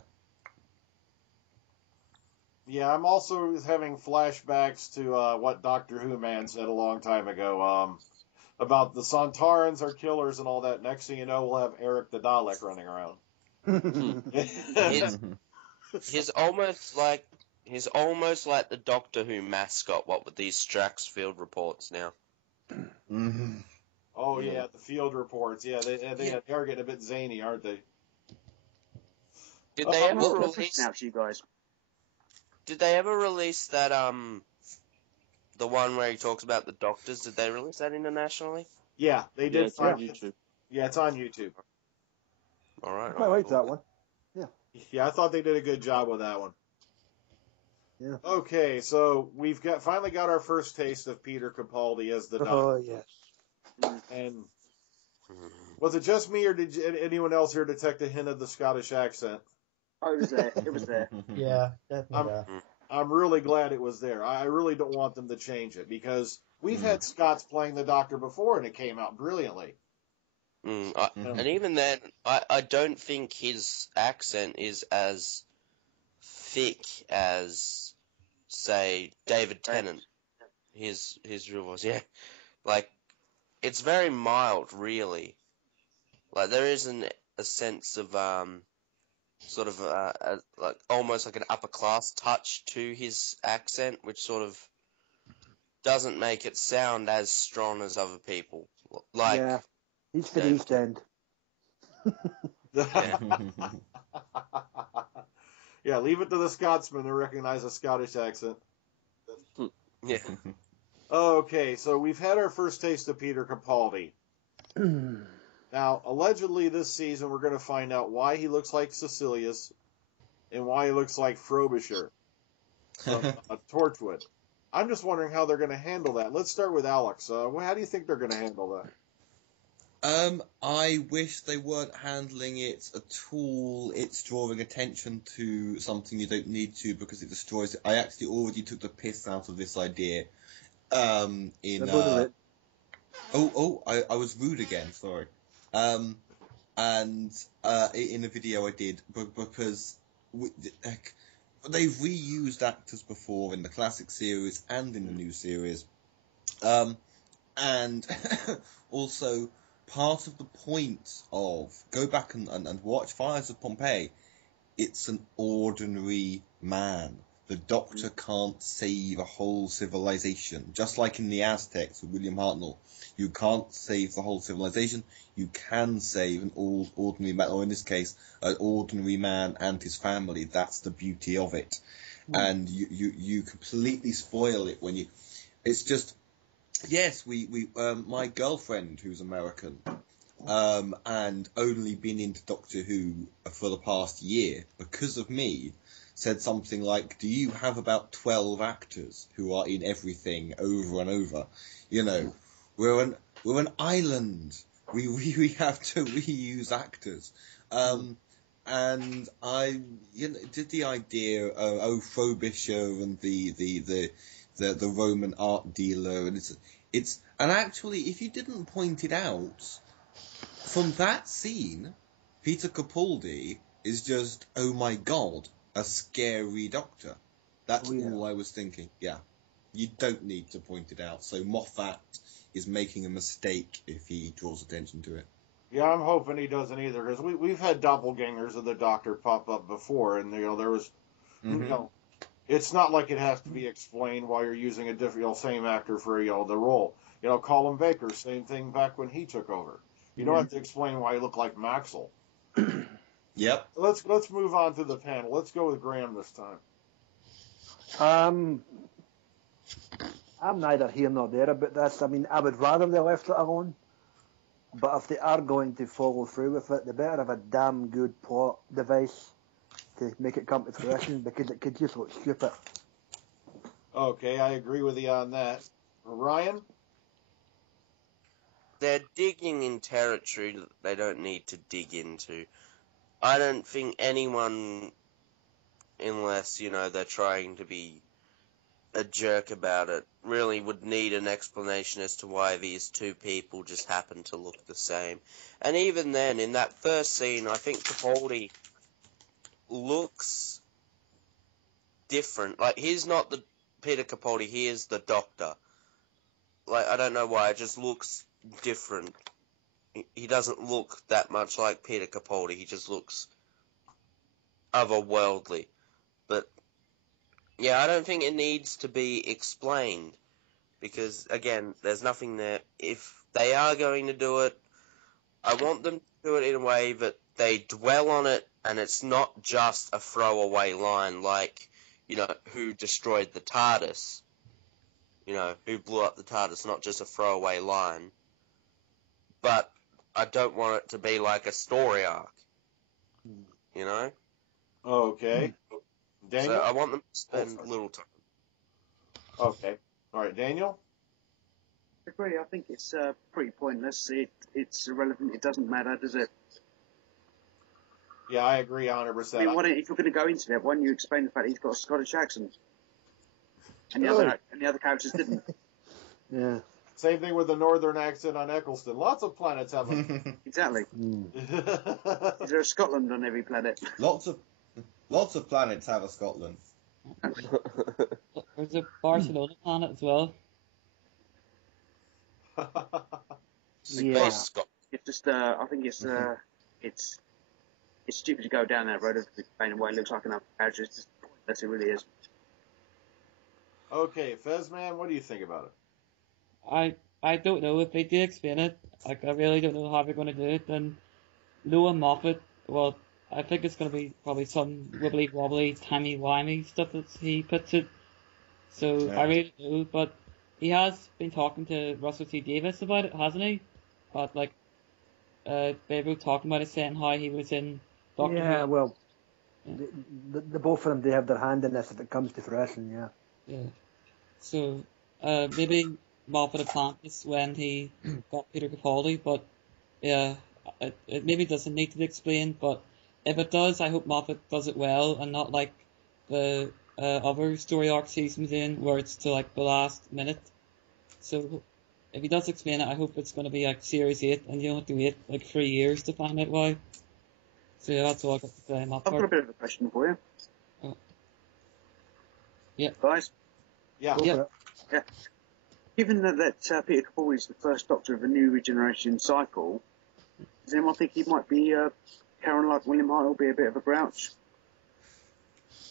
Yeah, I'm also having flashbacks to what Doctor Who man said a long time ago about the Sontarans are killers and all that. Next thing you know, we'll have Eric the Dalek running around. He's almost like the Doctor Who mascot. What with these Strax field reports now? Mm-hmm. Oh yeah, the field reports. Yeah, they are getting a bit zany, aren't they? Did they ever Well, release? out to you guys. Did they ever release that the one where he talks about the doctors? Did they release that internationally? Yeah, they did. It's on YouTube. Yeah, it's on YouTube. All right. I like that one. Yeah, I thought they did a good job with that one. Yeah. Okay, so we've finally got our first taste of Peter Capaldi as the Doctor. Oh, yes. And was it just me, or did anyone else here detect a hint of the Scottish accent? Oh, it was there. It was there. Yeah, definitely. I'm really glad it was there. I really don't want them to change it, because we've had Scots playing the Doctor before, and it came out brilliantly. And even then, I don't think his accent is as thick as, say, David Tennant. His real voice, yeah. Like, it's very mild, really. Like, there isn't a sense of, sort of, like, almost like an upper class touch to his accent, which sort of doesn't make it sound as strong as other people. Like, yeah, he's for the East End. Yeah, leave it to the Scotsman to recognize a Scottish accent. yeah. Okay, so we've had our first taste of Peter Capaldi. Now, allegedly this season we're going to find out why he looks like Cecilius and why he looks like Frobisher from Torchwood. I'm just wondering how they're going to handle that. Let's start with Alex. How do you think they're going to handle that? I wish they weren't handling it at all. It's drawing attention to something you don't need to because it destroys it. I actually already took the piss out of this idea. I was rude again. Sorry. In a video I did, because they've reused actors before in the classic series and in the new series, and also. Part of the point of go back and watch Fires of Pompeii, it's an ordinary man. The Doctor can't save a whole civilization. Just like in the Aztecs with William Hartnell, you can't save the whole civilization. You can save an ordinary man, or in this case, an ordinary man and his family. That's the beauty of it. And you completely spoil it when you. It's just. Yes, my girlfriend, who's American, and only been into Doctor Who for the past year, because of me, said something like, do you have about 12 actors who are in everything over and over? You know, we're an island. We have to reuse actors. And I, did the idea of Frobisher and the Roman art dealer, and and actually, if you didn't point it out, from that scene, Peter Capaldi is just, oh my god, a scary Doctor. That's all I was thinking. Yeah, you don't need to point it out. So Moffat is making a mistake if he draws attention to it. Yeah, I'm hoping he doesn't either, because we've had doppelgangers of the Doctor pop up before, and there was, it's not like it has to be explained why you're using a different, same actor for the role. Colin Baker, same thing back when he took over. You don't have to explain why he looked like Maxwell. Yep. Let's move on to the panel. Let's go with Graham this time. I'm neither here nor there about this. I mean, I would rather they left it alone. But if they are going to follow through with it, they better have a damn good plot device to make it come to fruition, because it could just look stupid. Okay, I agree with you on that. Ryan? They're digging in territory that they don't need to dig into. I don't think anyone, unless, they're trying to be a jerk about it, really would need an explanation as to why these two people just happen to look the same. And even then, in that first scene, I think Capaldi looks different. Like, he's not the Peter Capaldi, he is the Doctor. Like, I don't know why, it just looks different. He doesn't look that much like Peter Capaldi, he just looks otherworldly. But, yeah, I don't think it needs to be explained, because, again, there's nothing there. If they are going to do it, I want them to do it in a way that they dwell on it, and it's not just a throwaway line like, who destroyed the TARDIS, who blew up the TARDIS, not just a throwaway line. But I don't want it to be like a story arc, Okay. Daniel? So I want them to spend little time. Okay. All right, Daniel? I agree. I think it's pretty pointless. It's irrelevant. It doesn't matter, does it? Yeah, I agree 100%. I mean, if you're going to go into that, why don't you explain the fact he's got a Scottish accent? And the other characters didn't. Yeah. Same thing with the northern accent on Eccleston. Lots of planets have them. Exactly. Is there a Scotland on every planet? Lots of planets have a Scotland. There's a Barcelona planet as well. Yeah. It's just, I think it's stupid to go down that road of explaining why it looks like another character. It's just pointless, it really is. Okay, Fezman, what do you think about it? I don't know if they did explain it. Like, I really don't know how they're going to do it. And Noah Moffat, well, I think it's going to be probably some wibbly wobbly, timey-wimey stuff that he puts it. So Yeah. I really don't know, but he has been talking to Russell T Davies about it, hasn't he? But they were talking about it, saying how he was in Doctor Yeah, Who. well, the both of them, they have their hand in this if it comes to fruition, yeah. Yeah. So maybe Moffat had planned this when he got Peter Capaldi, but yeah, it maybe doesn't need to be explained, but if it does, I hope Moffat does it well and not like the other story arcs he's been doing where it's to like the last minute. So if he does explain it, I hope it's going to be like series 8 and you don't have to wait like 3 years to find out why. So yeah, that's all I've got to say on that I've got a part. bit of a question for you. Yeah. Guys? Yeah. Yeah. Yeah. Given that Peter Capaldi is the first Doctor of a new regeneration cycle, does anyone think he might be Karen like William Hartnell, be a bit of a grouch?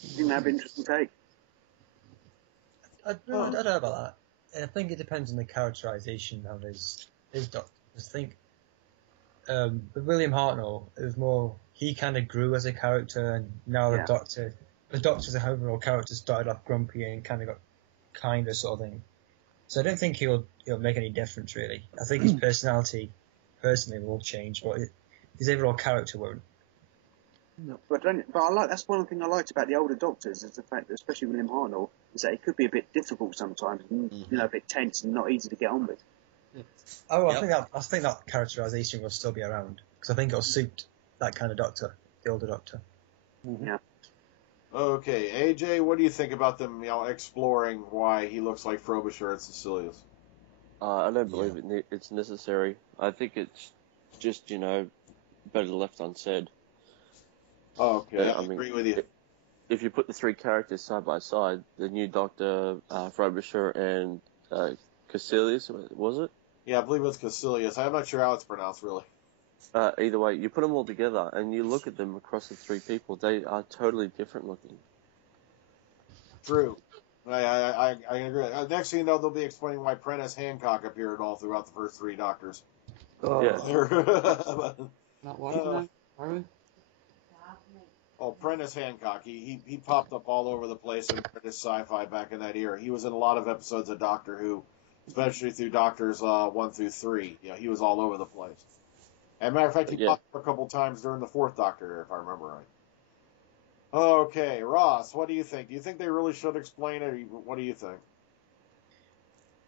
Do you think that'd be an interesting take? I don't know about that. I think it depends on the characterization of his Doctor. I think with William Hartnell, it was more he kind of grew as a character, and now Yeah. the Doctor's overall character started off grumpy and kind of got kinder sort of thing. So I don't think he'll make any difference really. I think his personality personally will change, but his overall character won't. No. But that's one thing I liked about the older Doctors is the fact that, especially William Hartnell, is that he could be a bit difficult sometimes, and a bit tense and not easy to get on with. Oh, Yep. I think that characterization will still be around because I think it'll suit that kind of Doctor, the older Doctor. Yeah. Okay, AJ, what do you think about them, exploring why he looks like Frobisher and Cecilius? I don't believe it's necessary. I think it's just, better left unsaid. Okay, I mean, agree with you. If you put the three characters side by side, the new Doctor, Frobisher, and Caecilius, was it? Yeah, I believe it's Caecilius. I'm not sure how it's pronounced, really. Either way, you put them all together and you look at them across the three people, they are totally different looking. True. I agree. Next thing you know, they'll be explaining why Prentice Hancock appeared all throughout the first three Doctors. Yeah. Not watching that, are we? Oh, Prentice Hancock. He popped up all over the place in British sci-fi back in that era. He was in a lot of episodes of Doctor Who, especially through Doctors 1 through 3. Yeah, he was all over the place. As a matter of fact, he popped up a couple times during the fourth Doctor, if I remember right. Okay, Ross, what do you think? Do you think they really should explain it, or what do you think?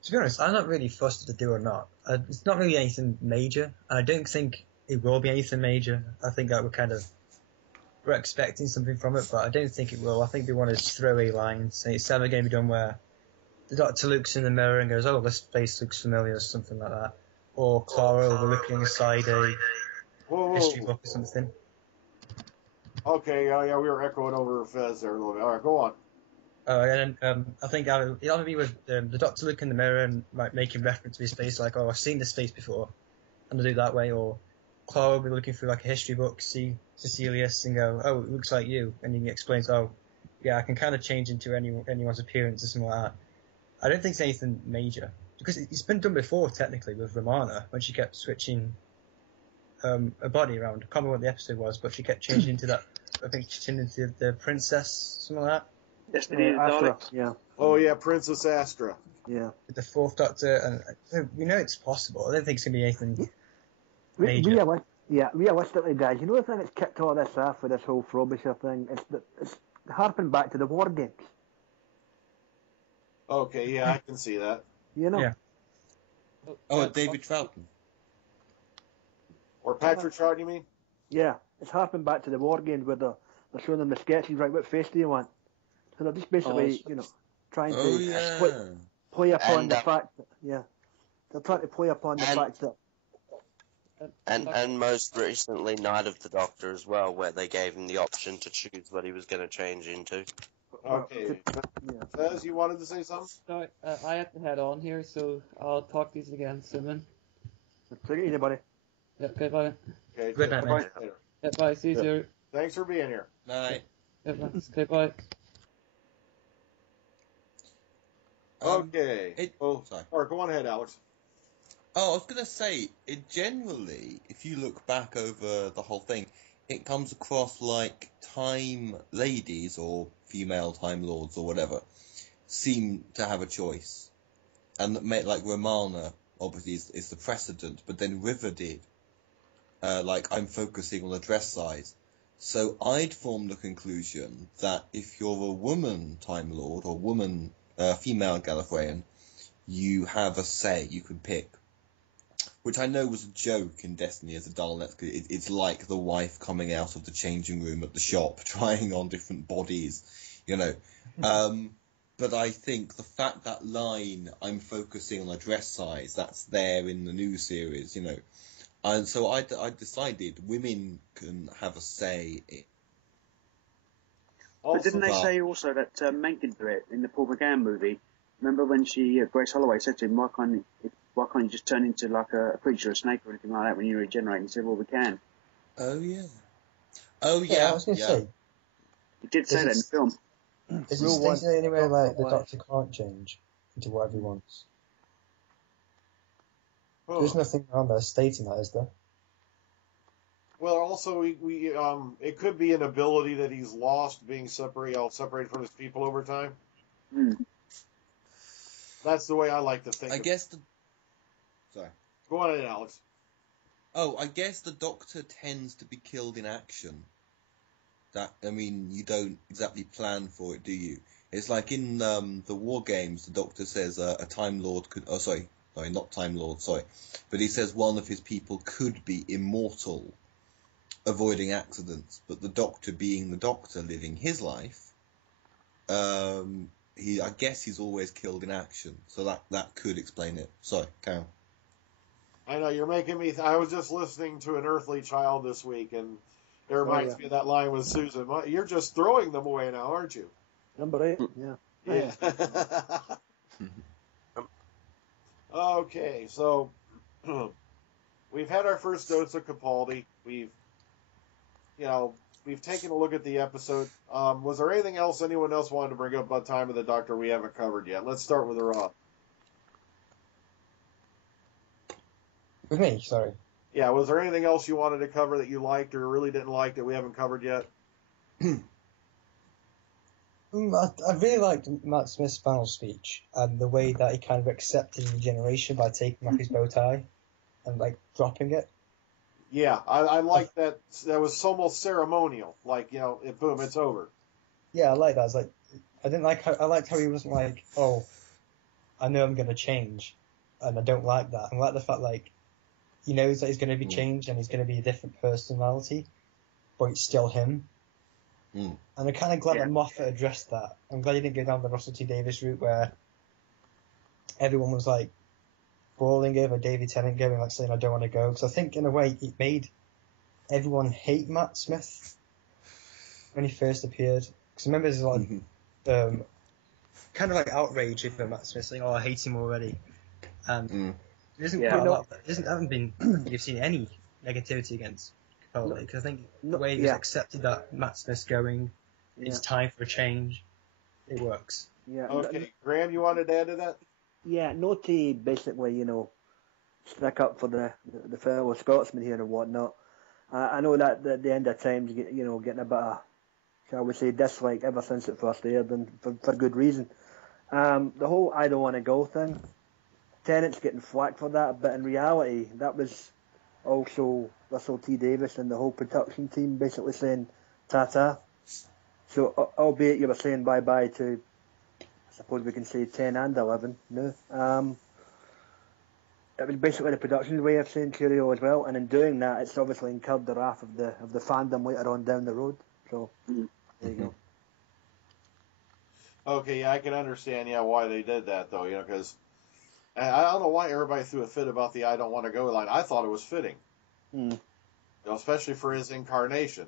To be honest, I'm not really fussed to do or not. It's not really anything major, and I don't think it will be anything major. I think that we're expecting something from it, but I don't think it will. I think they want to just throw a line, say it's never going to be done where the Doctor looks in the mirror and goes, "Oh, this face looks familiar," or something like that. Or Clara will be looking inside a history book or something. Okay, yeah, we were echoing over Fez there a little bit. All right, go on. And I think it'll either be with the Doctor looking in the mirror and like making reference to his face, like, "Oh, I've seen this face before," and they'll do it that way. Or Clara will be looking through like a history book, see Cecilius, and go, "Oh, it looks like you," and he explains, "Oh, yeah, I can kind of change into anyone's appearance or something like that." I don't think it's anything major because it's been done before, technically, with Romana when she kept switching her body around. I can't remember what the episode was, but she kept changing into that. I think she changed into the princess, something like that. Destiny of the Astra, Daleks. yeah. Oh, yeah, Princess Astra. Yeah. With the fourth Doctor, and we know it's possible. I don't think it's going to be anything major. Realistically, guys, you know the thing that's kicked all this off with this whole Frobisher thing? It's harping back to the War Games. Okay, yeah, I can see that. You know? Yeah. Oh, David Troughton. Or Patrick Troughton, you mean? Yeah, it's harping back to the War Games where they're showing them the sketches, right, what face do you want? So they're just basically, trying to play upon the fact that, they're trying to play upon the fact that... And most recently, Night of the Doctor as well, where they gave him the option to choose what he was going to change into. Okay. Fez, you wanted to say something? Sorry, I have to head on here, so I'll talk to you again soon. Take it easy, buddy. Yep, okay, bye. Okay, Good night, mate. Yep, bye, see you soon. Thanks for being here. Night. Yep, thanks, okay, bye. Okay. Sorry. Or go on ahead, Alex. Oh, I was going to say, generally, if you look back over the whole thing, it comes across like Time Ladies or female Time Lords or whatever seem to have a choice. And like Romana, obviously, is the precedent, but then River did. Like, I'm focusing on the dress size. So I'd form the conclusion that if you're a woman Time Lord or female Gallifreyan, you have a say, you can pick. which I know was a joke in Destiny as a Dalek. It's like the wife coming out of the changing room at the shop, trying on different bodies, you know. But I think the fact that line, I'm focusing on a dress size, that's there in the new series, you know. And so I decided women can have a say in. But didn't they say also that men can do it in the Paul McGann movie? Remember when Grace Holloway said to him, why can't you just turn into like a creature, a snake or anything like that when you regenerate? And he said, well, we can. Oh, yeah. I was going to say. He did say that in the film. Is it stated anywhere like the Doctor can't change into whatever he wants? Oh. There's nothing on there stating that, is there? Well, also, we it could be an ability that he's lost being separated from his people over time. That's the way I like to think. I guess Sorry. Go on, Alex. Oh, I guess the Doctor tends to be killed in action. You don't exactly plan for it, do you? It's like in the War Games, the Doctor says a Time Lord could... Oh, sorry, not Time Lord, sorry. But he says one of his people could be immortal, avoiding accidents. But the Doctor, being the Doctor, living his life, I guess he's always killed in action. So that could explain it. Sorry, carry on. I know, you're making me... I was just listening to An Earthly Child this week, and it reminds me of that line with Susan. You're just throwing them away now, aren't you? Number 8, yeah. Yeah. Okay, so we've had our first dose of Capaldi. We've taken a look at the episode. Was there anything else anyone else wanted to bring up about Time of the Doctor we haven't covered yet? Let's start with Rob. With me, sorry. Yeah, was there anything else you wanted to cover that you liked or really didn't like that we haven't covered yet? I really liked Matt Smith's final speech and the way that he kind of accepted regeneration by taking off his bow tie and dropping it. Yeah, I like that. That was almost ceremonial. Boom, it's over. Yeah, I like that. I liked how he wasn't like, oh, I know I'm going to change, and I don't like that. I like the fact he knows that he's going to be changed and he's going to be a different personality, but it's still him. And I'm kind of glad that Moffat addressed that. I'm glad he didn't go down the Russell T Davies route where everyone was bawling over David Tennant going saying I don't want to go, because I think in a way it made everyone hate Matt Smith when he first appeared. Because I remember there's a lot of kind of outrage over Matt Smith saying, oh, I hate him already. And there isn't quite a lot. Haven't been you've seen any negativity against Capaldi, because I think the way he's accepted that Matt Smith's going, it's time for a change. It works. Yeah. Okay, Graham, you wanted to add to that? Yeah, not to basically, stick up for the fellow Scotsman here and whatnot. I know that at the end of times, getting a bit of, shall we say, dislike ever since it first aired, and for good reason. The whole I don't want to go thing, Tennant's getting flack for that, but in reality, that was also Russell T Davies and the whole production team basically saying ta-ta. So, albeit you were saying bye-bye to, I suppose we can say 10 and 11, no? It was basically the production's way of saying cheerio as well, and in doing that, it's obviously incurred the wrath of the fandom later on down the road. So, there you go. Okay, yeah, I can understand, why they did that, though, because I don't know why everybody threw a fit about the I don't want to go line. I thought it was fitting, especially for his incarnation.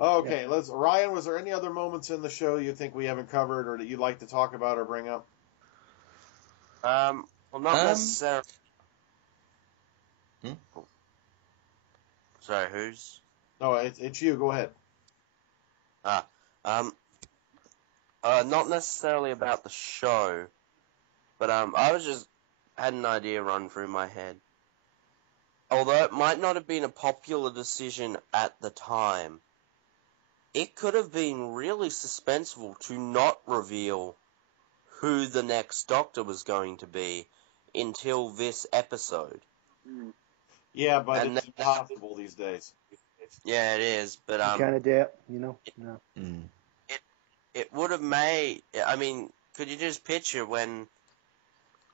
Okay, Ryan, was there any other moments in the show you think we haven't covered or that you'd like to talk about or bring up? Well, not necessarily. Sorry, who's? No, it's you. Go ahead. Not necessarily about the show, but I was just had an idea run through my head. Although it might not have been a popular decision at the time, it could have been really suspenseful to not reveal who the next Doctor was going to be until this episode. Yeah, but it's impossible these days. Yeah, it is, but you can't do it, No. It would have made. I mean, could you just picture when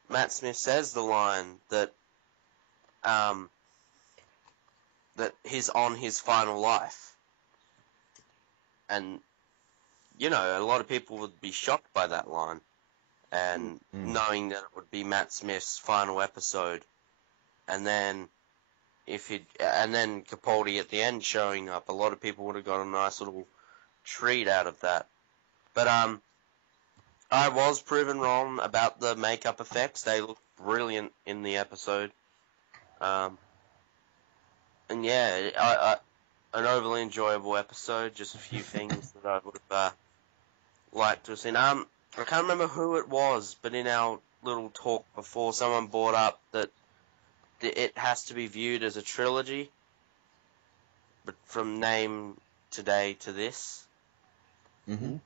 Matt Smith says the line that that he's on his final life. And, you know, a lot of people would be shocked by that line. And knowing that it would be Matt Smith's final episode. And then Capaldi at the end showing up, a lot of people would have got a nice little treat out of that. But, I was proven wrong about the makeup effects. They look brilliant in the episode. And yeah, an overly enjoyable episode. Just a few things that I would have liked to have seen. I can't remember who it was, but in our little talk before, someone brought up that it has to be viewed as a trilogy. But from Name Today to this. Mm-hmm.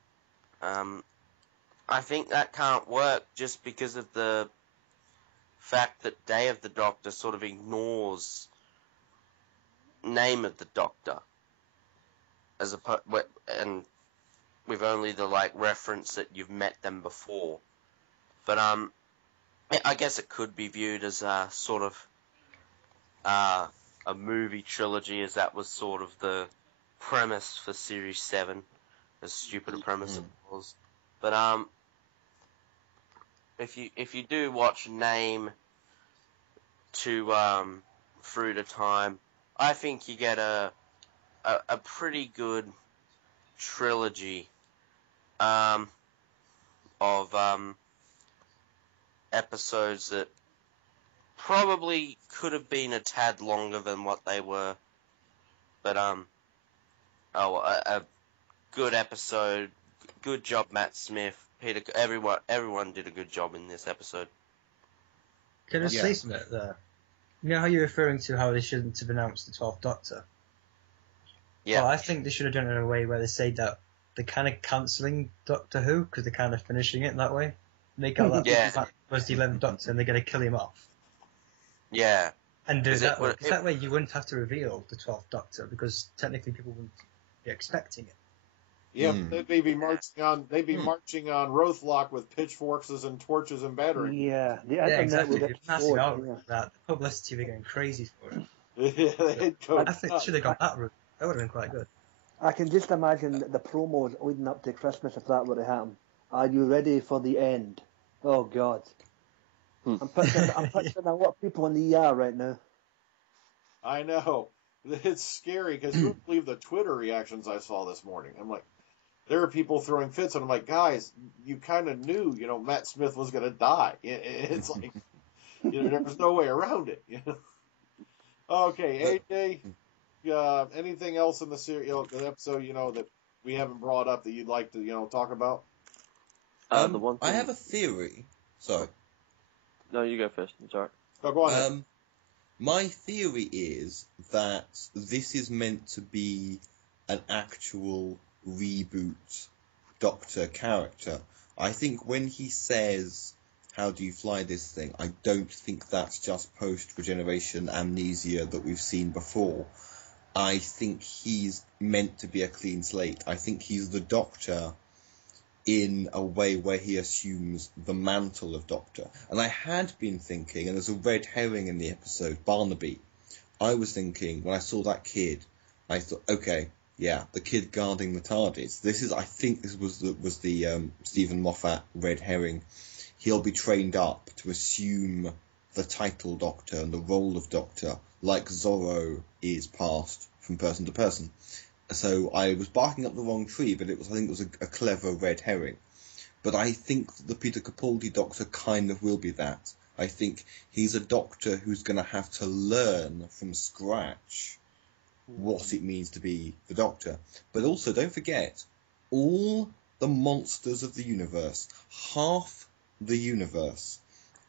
I think that can't work just because of the fact that Day of the Doctor sort of ignores Name of the Doctor, and with only the reference that you've met them before. But I guess it could be viewed as a sort of a movie trilogy, as that was sort of the premise for Series 7, as stupid a premise it was. But if you do watch Name to through the time, I think you get a pretty good trilogy of episodes that probably could have been a tad longer than what they were, but a good episode. Good job, Matt Smith, Peter. Everyone did a good job in this episode. Can I say something there? You know how you're referring to how they shouldn't have announced the 12th Doctor? Yeah. Well, I think they should have done it in a way where they say that they're kind of cancelling Doctor Who because they're kind of finishing it that way. Make out that was the 11th Doctor and they're going to kill him off. Yeah. And do it that way. Because that way you wouldn't have to reveal the 12th Doctor because technically people wouldn't be expecting it. Yep, they'd be marching on Rothlock with pitchforks and torches and battering. Yeah, exactly. Massive outrage. That the publicity were going crazy for it. I think they should have got that route. That would have been quite good. I can just imagine the promos leading up to Christmas if that were to happen. Are you ready for the end? Oh God, I'm picturing a lot of people in the ER right now. I know. It's scary because you wouldn't believe the Twitter reactions I saw this morning. I'm like, there are people throwing fits, and I'm like, guys, you kind of knew, Matt Smith was going to die. It's like, there was no way around it. Okay, AJ, anything else in the series, the episode, that we haven't brought up that you'd like to, talk about? The one thing... I have a theory. Sorry. No, you go first. It's alright. Oh, go on. My theory is that this is meant to be an actual reboot Doctor character. I think when he says, how do you fly this thing, I don't think that's just post-regeneration amnesia that we've seen before. I think he's meant to be a clean slate. I think he's the Doctor in a way where he assumes the mantle of Doctor. And I had been thinking, and there's a red herring in the episode, Barnaby. I was thinking, when I saw that kid, I thought, okay, yeah, the kid guarding the TARDIS. I think this was the Stephen Moffat red herring. He'll be trained up to assume the title Doctor and the role of Doctor, like Zorro is passed from person to person. So I was barking up the wrong tree, but I think it was a clever red herring. But I think the Peter Capaldi Doctor kind of will be that. I think he's a Doctor who's going to have to learn from scratch what it means to be the Doctor. But also, don't forget, all the monsters of the universe, half the universe,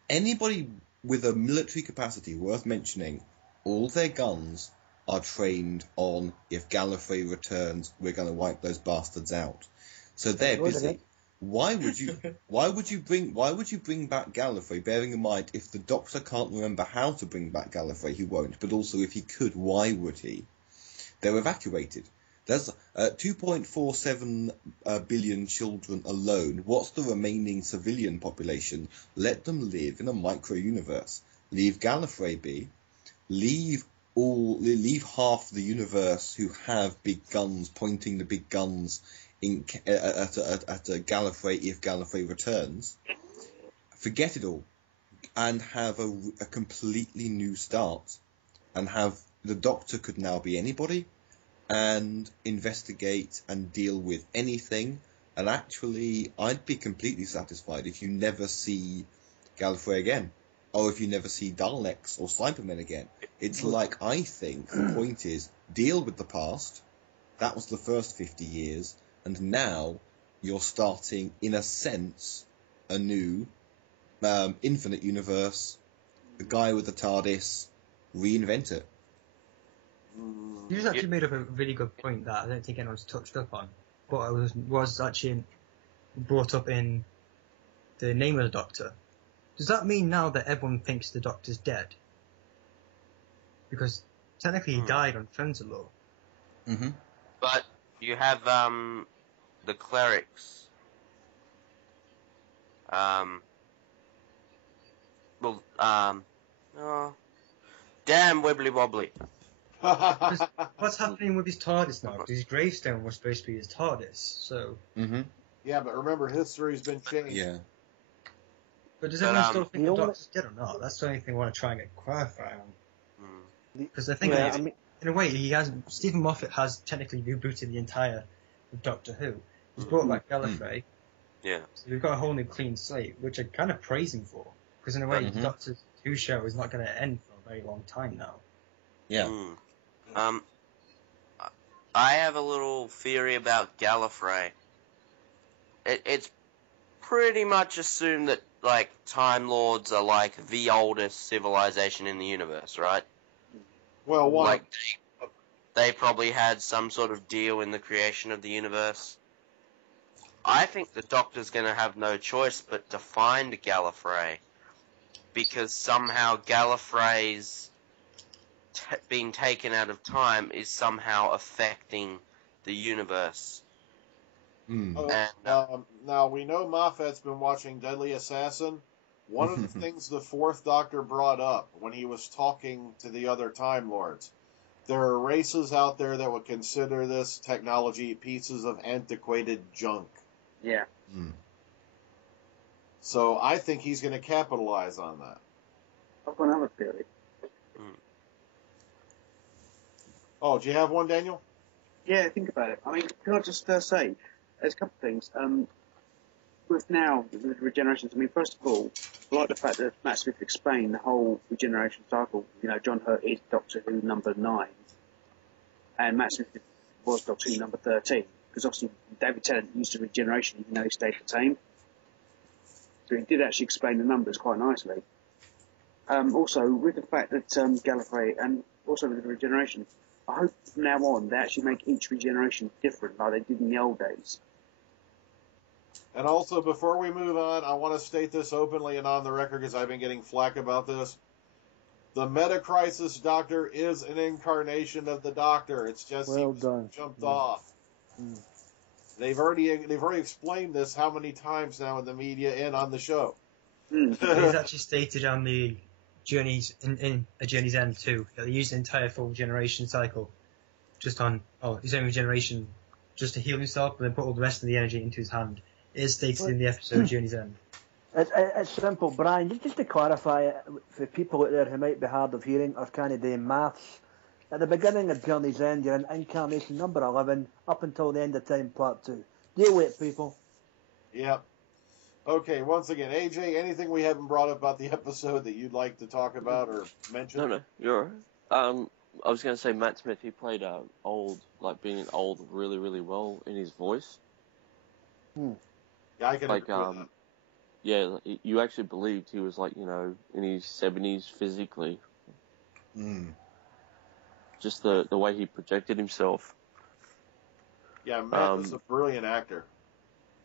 anybody with a military capacity worth mentioning, all their guns are trained on, if Gallifrey returns, we're going to wipe those bastards out. So they're busy. Why would you bring back Gallifrey, bearing in mind if the Doctor can't remember how to bring back Gallifrey, he won't, but also if he could, why would he? They're evacuated. There's 2.47 billion children alone. What's the remaining civilian population? Let them live in a micro-universe. Leave Gallifrey be. leave half the universe who have big guns pointing the big guns at Gallifrey if Gallifrey returns. Forget it all, and have a completely new start, and have the Doctor could now be anybody, and investigate and deal with anything. And actually, I'd be completely satisfied if you never see Gallifrey again, or if you never see Daleks or Cybermen again. It's like, I think the point is, deal with the past. That was the first 50 years, and now you're starting, in a sense, a new infinite universe. The guy with the TARDIS, reinvent it. You just actually made up a really good point that I don't think anyone's touched up on, but I was actually brought up in the name of the Doctor. Does that mean now that everyone thinks the Doctor's dead? Because technically he died on Fenzalore. Mm-hmm. But you have the clerics. Damn wibbly wobbly. What's happening with his TARDIS now? Because his gravestone was supposed to be his TARDIS, so... Mm-hmm. Yeah, but remember, history's been changed. Yeah. But does everyone still think the Doctor's dead or not? That's the only thing I want to try and get clarified on. Because I think, in a way, Stephen Moffat has technically rebooted the entire Doctor Who. He's brought back Gallifrey. Yeah. So we've got a whole new clean slate, which I kind of praise him for. Because in a way, the Doctor Who show is not going to end for a very long time now. Yeah. I have a little theory about Gallifrey. It's pretty much assumed that, like, Time Lords are, like, the oldest civilization in the universe, right? Well, why? Like, they probably had some sort of deal in the creation of the universe. I think the Doctor's going to have no choice but to find Gallifrey, because somehow Gallifrey's being taken out of time is somehow affecting the universe. Now, we know Moffat's been watching Deadly Assassin. One of the things the Fourth Doctor brought up when he was talking to the other Time Lords, there are races out there that would consider this technology pieces of antiquated junk. Yeah. So I think he's going to capitalize on that. I've got another theory. Oh, do you have one, Daniel? Yeah, think about it. I mean, can I just say, there's a couple of things. With now, the regenerations, I mean, first of all, I like the fact that Matt Smith explained the whole regeneration cycle. You know, John Hurt is Doctor Who number 9, and Matt Smith was Doctor Who number 13, because obviously David Tennant used the regeneration even though he stayed the same. So he did actually explain the numbers quite nicely. Also, with the fact that Gallifrey, and also with the regeneration, I hope from now on they actually make each regeneration different like they did in the old days. And also, before we move on, I want to state this openly and on the record because I've been getting flack about this. The Meta-Crisis Doctor is an incarnation of the Doctor. It's just jumped off. They've already explained this how many times now in the media and on the show. It's actually stated on the Journeys in A Journey's End too that they use the entire full regeneration cycle just on his own regeneration just to heal himself, and then put all the rest of the energy into his hand. It is stated in the episode Journey's End. It's simple, Brian. Just to clarify it for people out there who might be hard of hearing or kind of doing maths. At the beginning of Journey's End, you're in incarnation number 11 up until the end of time, part 2. Deal with it, people. Yep. Okay, once again, AJ, anything we haven't brought up about the episode that you'd like to talk about or mention? No, you're right. I was going to say Matt Smith, he played being old really, really well in his voice. Yeah, I can agree with that. Yeah, you actually believed he was in his 70s physically. Just the way he projected himself. Yeah, Matt is a brilliant actor.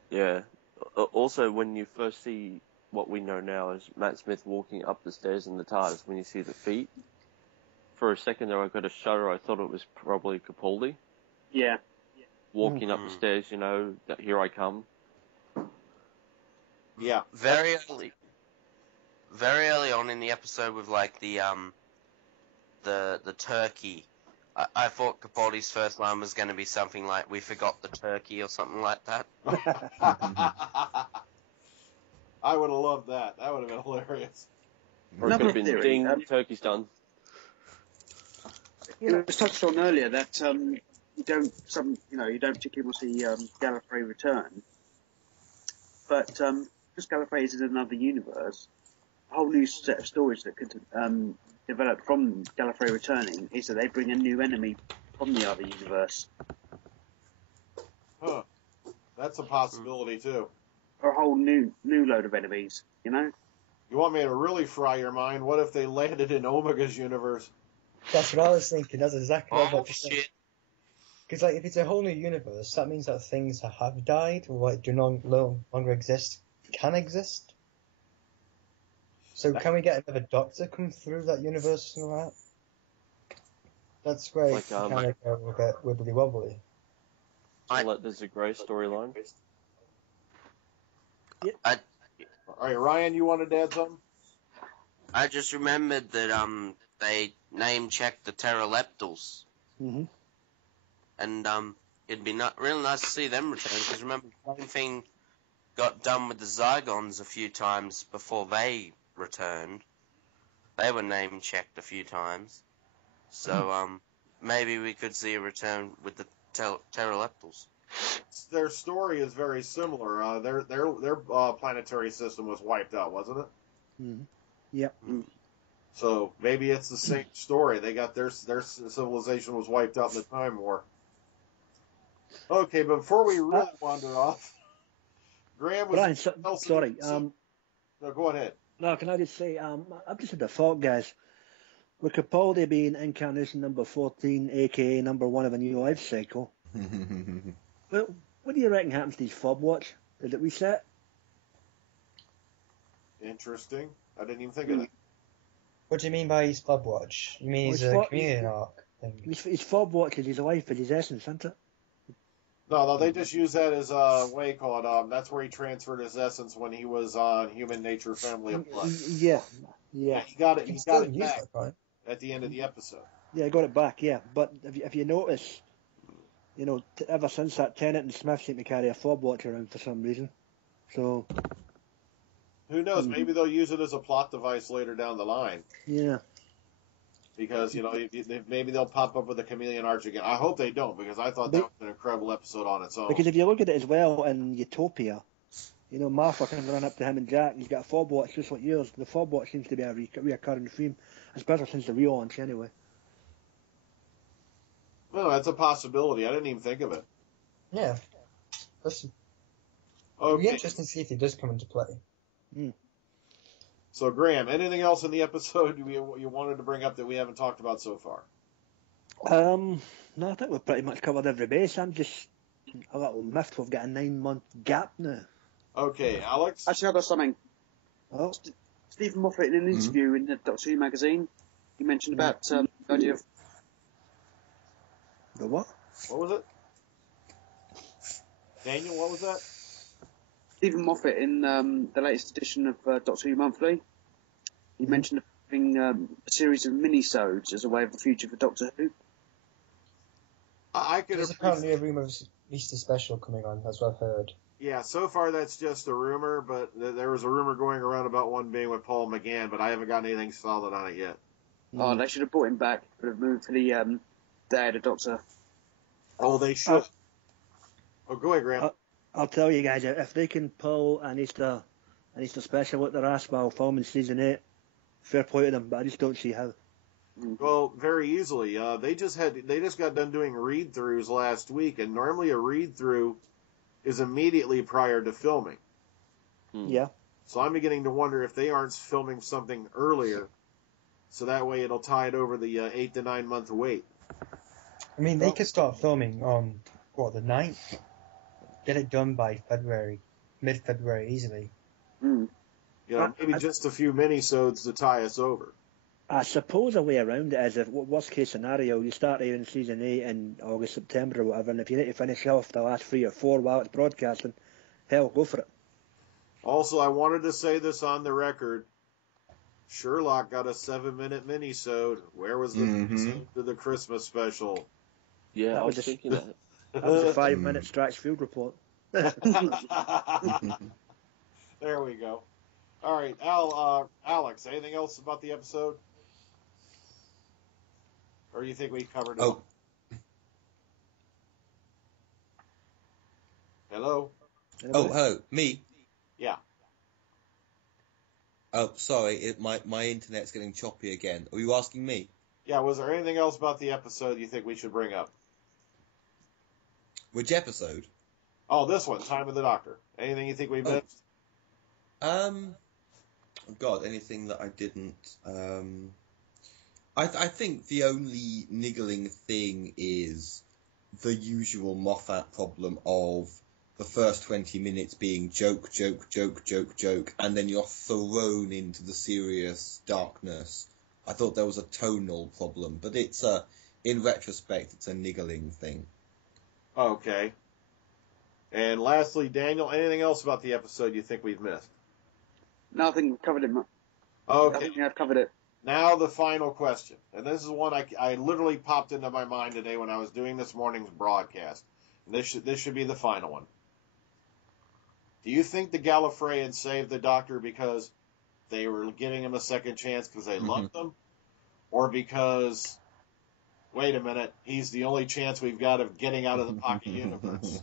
Yeah. Also, when you first see what we know now as Matt Smith walking up the stairs in the TARDIS, when you see the feet, for a second there I got a shudder. I thought it was probably Capaldi. Yeah. Walking up the stairs, that here I come. Yeah. Very early on in the episode with the the turkey. I thought Capaldi's first line was going to be something like, "We forgot the turkey" or something like that. I would have loved that. That would have been hilarious. Or it could have been Theory, ding, turkey's done. It was touched on earlier that you don't particularly want to see Gallifrey return, but because Gallifrey is in another universe, a whole new set of stories that could develop from Gallifrey returning is that they bring a new enemy from the other universe, Huh. That's a possibility, too. or a whole new load of enemies. You know? You want me to really fry your mind? What if they landed in Omega's universe? That's what I was thinking. That's exactly what I was Oh about to say. shit! Because like, if it's a whole new universe, that means that things that have died or like do no longer exist can exist. So can we get another Doctor come through that universe and all that? That's great. Like, Kind of go a bit wibbly wobbly. Like there's a Grey storyline. All right, Ryan, you wanted to add something? I just remembered that they name checked the Pteroleptals, Mm-hmm. and it'd be really nice to see them return. Because remember, the same thing got done with the Zygons a few times before they returned. They were name checked a few times, so maybe we could see a return with the Pteroleptals. Their story is very similar. Their planetary system was wiped out, wasn't it? Mm-hmm. Yep. So maybe it's the same story. They got their civilization was wiped out in the Time War. Okay, but before we really wander off, Graham was. Brian, sorry. No, go ahead. No, can I just say, I've just had a thought, guys. With Capaldi being incarnation number 14, aka number 1 of a new life cycle, well, what do you reckon happens to his fob watch? Does it reset? Interesting. I didn't even think of that. What do you mean by his fob watch? You mean Well, his his fob- communion arc thing? His fob watch is his life and his essence, isn't it? No, they just use that as what do you call it? That's where he transferred his essence when he was on Human Nature Family of Blood. Yeah. He got it. You He can got still it use back that, right? at the end of the episode. Yeah, I got it back, yeah. But if you notice, ever since that, Tennant and Smith seem to carry a fob watch around for some reason. So, Who knows? Maybe they'll use it as a plot device later down the line. yeah. Because, maybe they'll pop up with the Chameleon Arch again. I hope they don't, because I thought that was an incredible episode on its own. Because if you look at it as well in Utopia, Martha can run up to him and Jack, and he's got a fob watch just like yours. The fob watch seems to be a reoccurring theme, especially since the relaunch anyway. No, that's a possibility. I didn't even think of it. Yeah. It'll be Okay. interesting to see if it does come into play. So, Graham, anything else in the episode you wanted to bring up that we haven't talked about so far? No, I think we've pretty much covered every base. I'm just a little miffed we've got a 9-month gap now. Okay, Alex? Actually, I've got something. Oh, Stephen Moffat, in an interview in the Doctor Who magazine, he mentioned about the idea of. the what? What was it? Daniel, what was that? Stephen Moffat, in the latest edition of Doctor Who Monthly, he mentioned having a series of mini-sodes as a way of the future for Doctor Who. I could There's apparently a rumour of Easter special coming on, that's what I've heard. Yeah, so far that's just a rumor, but there was a rumor going around about one being with Paul McGann, but I haven't got anything solid on it yet. Oh, they should have brought him back for the Day of the Doctor. Oh, they should. Go ahead, Graham. I'll tell you guys, if they can pull an Easter special at their ass while filming season 8, fair play to them, but I just don't see how. Well, very easily. They just got done doing read-throughs last week, and normally a read-through is immediately prior to filming. Yeah. So I'm beginning to wonder if they aren't filming something earlier, so that way it'll tie it over the 8 to 9 month wait. I mean, they could start filming on, the 9th? Get it done by February, mid-February easily. Maybe just a few mini-sodes to tie us over. I suppose a way around it is, if worst case scenario, you start airing season 8 in August, September or whatever, and if you need to finish off the last 3 or 4 while it's broadcasting, hell, go for it. Also, I wanted to say this on the record. Sherlock got a 7-minute mini-sode. Where was the episode to the Christmas special? Yeah, That I was was thinking that. That was a 5-minute Strax Field report. There we go. All right, Alex, anything else about the episode? Or do you think we covered it all? Hello? Oh, me? Yeah. Oh, sorry, my internet's getting choppy again. Are you asking me? Yeah, was there anything else about the episode you think we should bring up? Which episode? Oh, this one, Time of the Doctor. Anything you think we missed? God, anything that I didn't. I think the only niggling thing is the usual Moffat problem of the first 20 minutes being joke, and then you're thrown into the serious darkness. I thought there was a tonal problem, but it's in retrospect, it's a niggling thing. Okay. And lastly, Daniel, anything else about the episode you think we've missed? No, I think we've covered it. Okay. I think I've covered it. Now the final question. And this is one I literally popped into my mind today when I was doing this morning's broadcast. This should be the final one. Do you think the Gallifreyans saved the Doctor because they were giving him a second chance because they loved him? Or because, wait a minute, he's the only chance we've got of getting out of the pocket universe?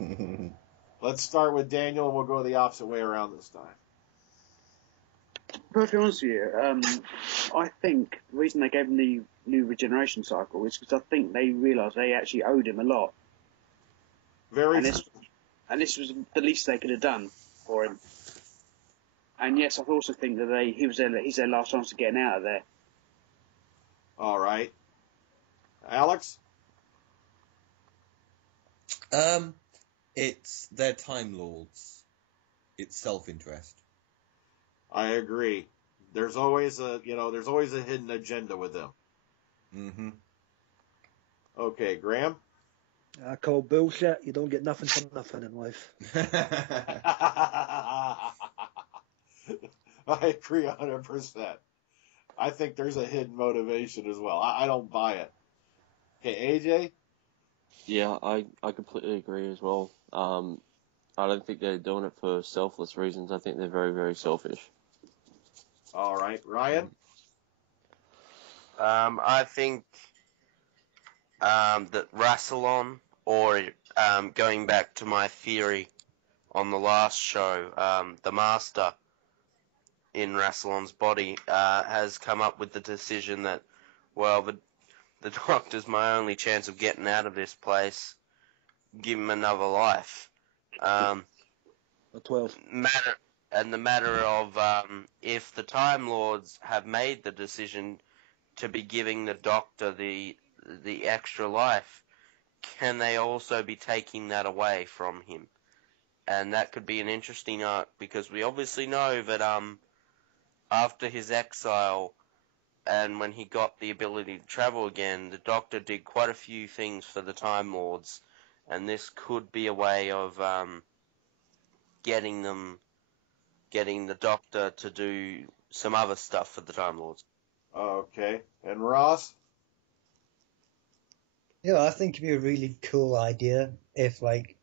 Let's start with Daniel, and we'll go the opposite way around this time. Perfectly honest with you, I think the reason they gave him the new regeneration cycle is because I think they realised they actually owed him a lot. And this was the least they could have done for him. And yes, I also think that he's their last chance of getting out of there. All right. Alex? It's their Time Lords. It's self-interest. I agree. There's always a hidden agenda with them. Mm-hmm. Okay, Graham? I call bullshit. You don't get nothing for nothing in life. I agree 100%. I think there's a hidden motivation as well. I don't buy it. Okay, AJ? Yeah, I completely agree as well. I don't think they're doing it for selfless reasons. I think they're very, very selfish. All right, Ryan? I think that Rassilon, or going back to my theory on the last show, the Master in Rassilon's body has come up with the decision that, well, the Doctor's my only chance of getting out of this place. Give him another life. 12. The matter of if the Time Lords have made the decision to be giving the Doctor the extra life, can they also be taking that away from him? And that could be an interesting arc, because we obviously know that after his exile and when he got the ability to travel again, the Doctor did quite a few things for the Time Lords, and this could be a way of getting the Doctor to do some other stuff for the Time Lords. Okay. And Ross? Yeah, I think it'd be a really cool idea if, like,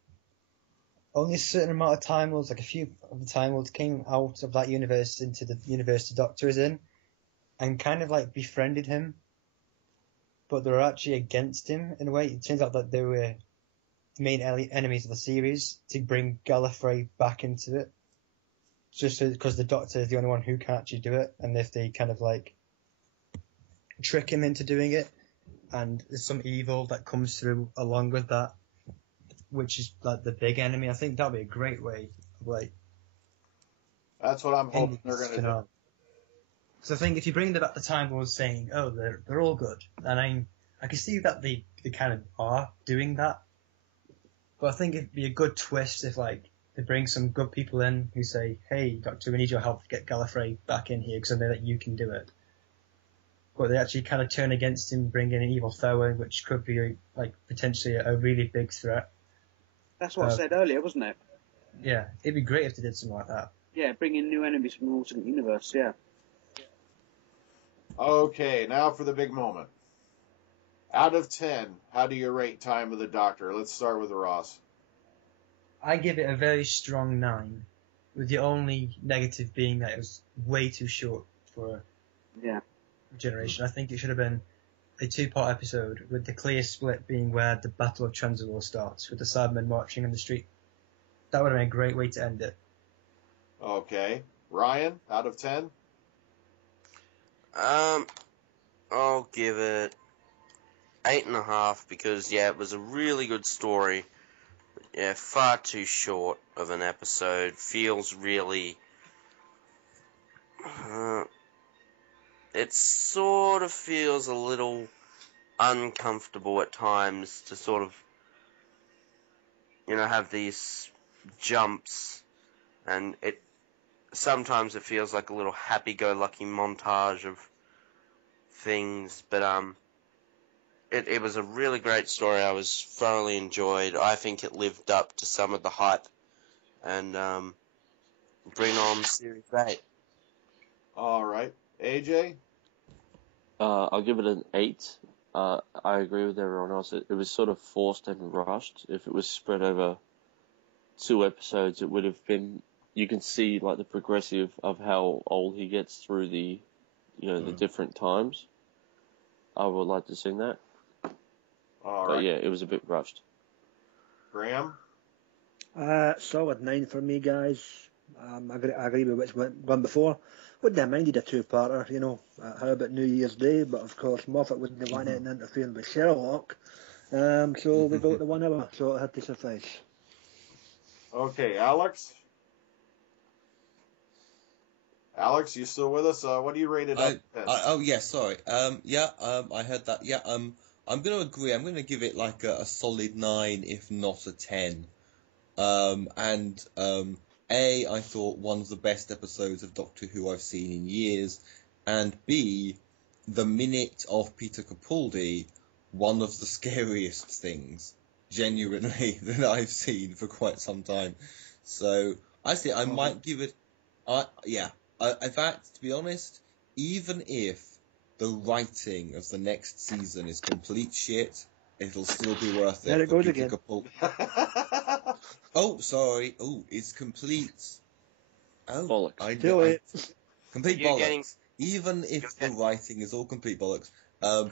only a certain amount of Time Lords, like a few of the Time Lords came out of that universe into the universe the Doctor is in, and kind of, like, befriended him, but they were actually against him in a way. It turns out that they were the main enemies of the series to bring Gallifrey back into it, just because the Doctor is the only one who can actually do it, and if they kind of, like, trick him into doing it, and there's some evil that comes through along with that, which is like the big enemy. I think that'd be a great way of, like, that's what I'm hoping they're going to do. So I think if you bring back the Time Lords saying, oh, they're all good, and I can see that they kind of are doing that, but I think it'd be a good twist if, like, they bring some good people in who say, hey, Doctor, we need your help to get Gallifrey back in here because I know that you can do it. But they actually kind of turn against him, bring in an evil foe, which could be, like, potentially a really big threat. That's what I said earlier, wasn't it? Yeah, it'd be great if they did something like that. Yeah, bring in new enemies from the alternate universe, yeah. Okay, now for the big moment. Out of 10, how do you rate Time of the Doctor? Let's start with Ross. I give it a very strong 9, with the only negative being that it was way too short for Yeah. a generation. I think it should have been a 2-part episode, with the clear split being where the Battle of Trenzalore starts, with the Cybermen marching in the street. That would have been a great way to end it. Okay. Ryan, out of 10? I'll give it 8.5 because, yeah, it was a really good story. Yeah, far too short of an episode. Feels really... it sort of feels a little uncomfortable at times to sort of, have these jumps, and sometimes it feels like a little happy-go-lucky montage of things, but it was a really great story. I was thoroughly enjoyed. I think it lived up to some of the hype, and bring on Series 8. All right. AJ? I'll give it an 8. I agree with everyone else. It was sort of forced and rushed. If it was spread over 2 episodes, it would have been... You can see like the progressive of how old he gets through the, the different times. I would like to see that. All But right. yeah, it was a bit rushed. Graham? Solid 9 for me, guys. I agree with what's gone before. Wouldn't have minded a 2-parter, how about New Year's Day, but of course Moffat wouldn't have wanted anything interfering with Sherlock. So we got the 1 hour, so it had to suffice. Okay, Alex? Alex, you still with us? What do you rate it up? Sorry. I heard that. Yeah, I'm going to agree. I'm going to give it like a solid 9, if not a 10. I thought one of the best episodes of Doctor Who I've seen in years, and B, the minute of Peter Capaldi, one of the scariest things, genuinely, that I've seen for quite some time. So, I say I might give it, in fact, to be honest, even if the writing of the next season is complete shit, it'll still be worth it. There it goes Peter again. Oh, sorry. Oh, it's complete. Oh, Bollocks. Complete bollocks. Even if the writing is all complete bollocks,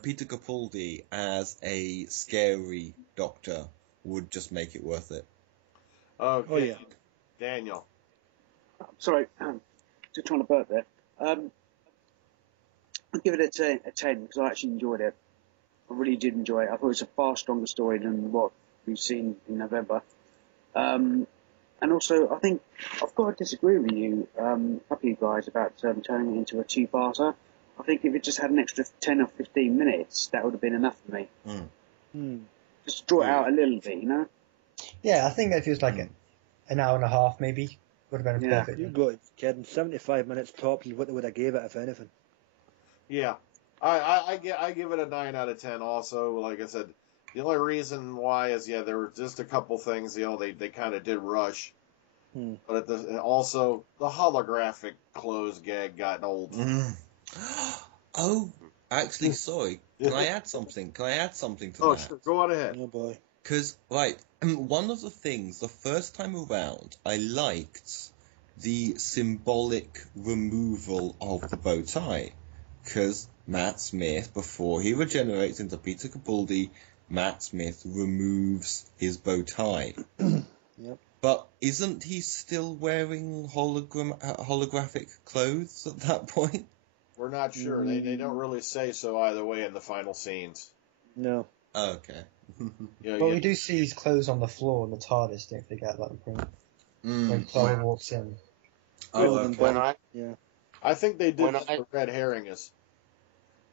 Peter Capaldi as a scary doctor would just make it worth it. Okay. Oh, yeah. Daniel? Sorry, just trying to burp there. I'll give it a 10 because I actually enjoyed it. I really did enjoy it. I thought it was a far stronger story than what we've seen in November. And also, I think I've got to disagree with you, a couple of you guys, about turning it into a 2-parter. I think if it just had an extra 10 or 15 minutes, that would have been enough for me. Just to draw it out a little bit, Yeah, I think if it was like an hour and a half, maybe, would have been perfect. You got it, kidding. 75 minutes tops is what they would have gave it, if anything. Yeah. I give it a 9 out of 10 also. Like I said, the only reason why is, there were just a couple things, they kind of did rush. But also, the holographic clothes gag got old. Oh, actually, sorry. Can I add something? To that? Oh, sure. Go on ahead. Oh, boy. Because, one of the things, the first time around, I liked the symbolic removal of the bow tie. Because Matt Smith, before he regenerates into Peter Capaldi, Matt Smith removes his bow tie. Yep. But isn't he still wearing holographic clothes at that point? We're not sure. They don't really say so either way in the final scenes. No. Oh, okay. But we do see his clothes on the floor in the TARDIS, don't forget that point. When Clara walks in. Oh, okay. I think they did this for red herring is.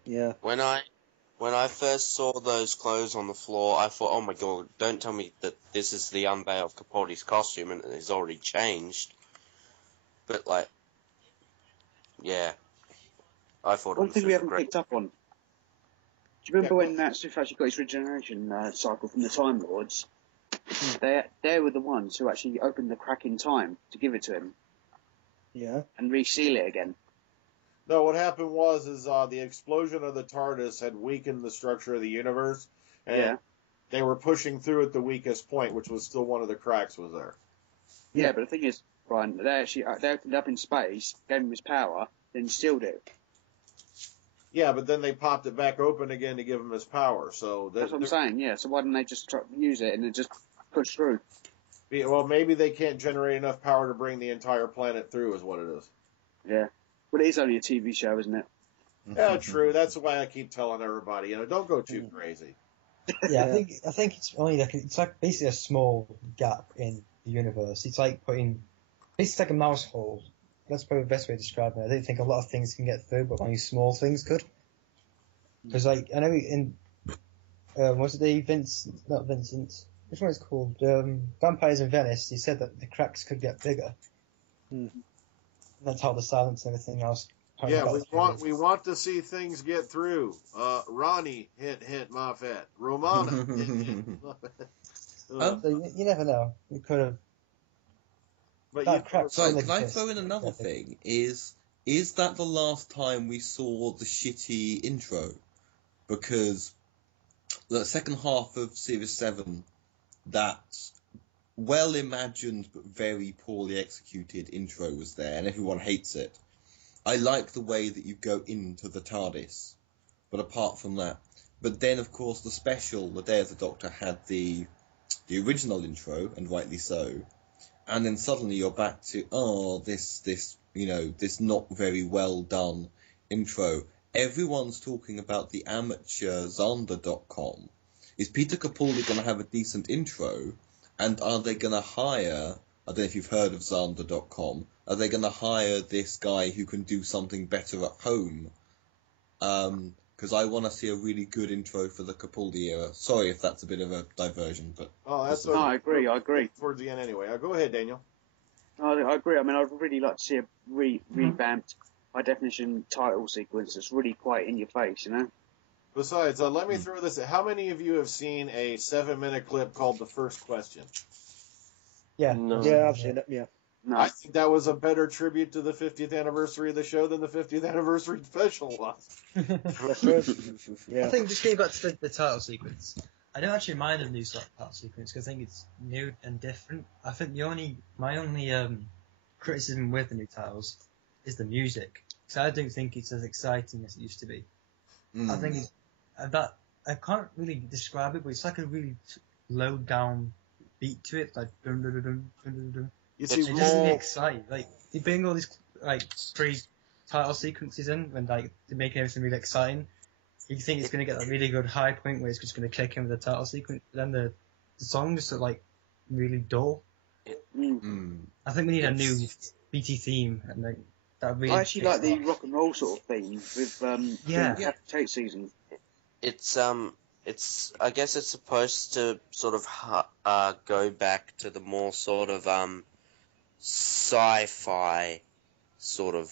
Yeah. When I first saw those clothes on the floor, I thought, oh my god, don't tell me that this is the unveil of Capaldi's costume and it's already changed. But, I thought One it was thing we haven't great. picked up on. Do you remember when Matt Smith actually got his regeneration cycle from the Time Lords? They were the ones who actually opened the crack in time to give it to him. Yeah. And reseal it again. No, what happened was the explosion of the TARDIS had weakened the structure of the universe, and they were pushing through at the weakest point, which was still one of the cracks was there. Yeah, but the thing is, Brian, they opened up in space, gave him his power, then sealed it. Yeah, but then they popped it back open again to give him his power. So that's what I'm saying. Yeah, so why didn't they just use it and then just push through? Well, maybe they can't generate enough power to bring the entire planet through, is what it is. Yeah. Well, it is only a TV show, isn't it? Yeah, true. That's why I keep telling everybody, don't go too crazy. Yeah, I think it's only it's like basically a small gap in the universe. It's like it's like a mouse hole. That's probably the best way to describe it. I don't think a lot of things can get through, but only small things could. Because I know in was it not Vincent? Which one is it called? Vampires in Venice. He said that the cracks could get bigger. That's how the silence and everything else. Yeah, we want to see things get through. Ronnie, hint, Moffat. Romana, hint, Moffat. You never know. We could have. So can I throw in another thing? Is that the last time we saw the shitty intro? Because the second half of Series 7, that well-imagined but very poorly executed intro was there, and everyone hates it. I like the way that you go into the TARDIS, but apart from that. But then, of course, the special, The Day of the Doctor, had the original intro, and rightly so. And then suddenly you're back to, this not very well done intro. Everyone's talking about the amateur Xander.com. Is Peter Capaldi going to have a decent intro? And are they going to hire, I don't know if you've heard of Xander.com, are they going to hire this guy who can do something better at home? Because I want to see a really good intro for the Capaldi era. Sorry if that's a bit of a diversion, but... No, I agree. Towards the end anyway. Go ahead, Daniel. I agree. I mean, I'd really like to see a revamped high definition title sequence that's really quite in your face, Besides, let me throw this. How many of you have seen a 7-minute clip called The First Question? Yeah. No. Yeah, I've seen it, yeah. No. I think that was a better tribute to the 50th anniversary of the show than the 50th anniversary special was. I think just getting back to the title sequence, I don't actually mind the new title sequence because I think it's new and different. I think my only criticism with the new titles is the music. So I don't think it's as exciting as it used to be. I think that I can't really describe it, but it's like a really low down beat to it, like dun dun dun dun dun dun. It doesn't really excite. Like they bring all these pre-title sequences in, and they make everything really exciting. You think it's going to get a really good high point where it's just going to kick in with the title sequence, but then the songs are really dull. I think we need a new BT theme, and that really. I actually like the rock and roll sort of theme with the Tate season. I guess it's supposed to sort of go back to the more sort of sci-fi sort of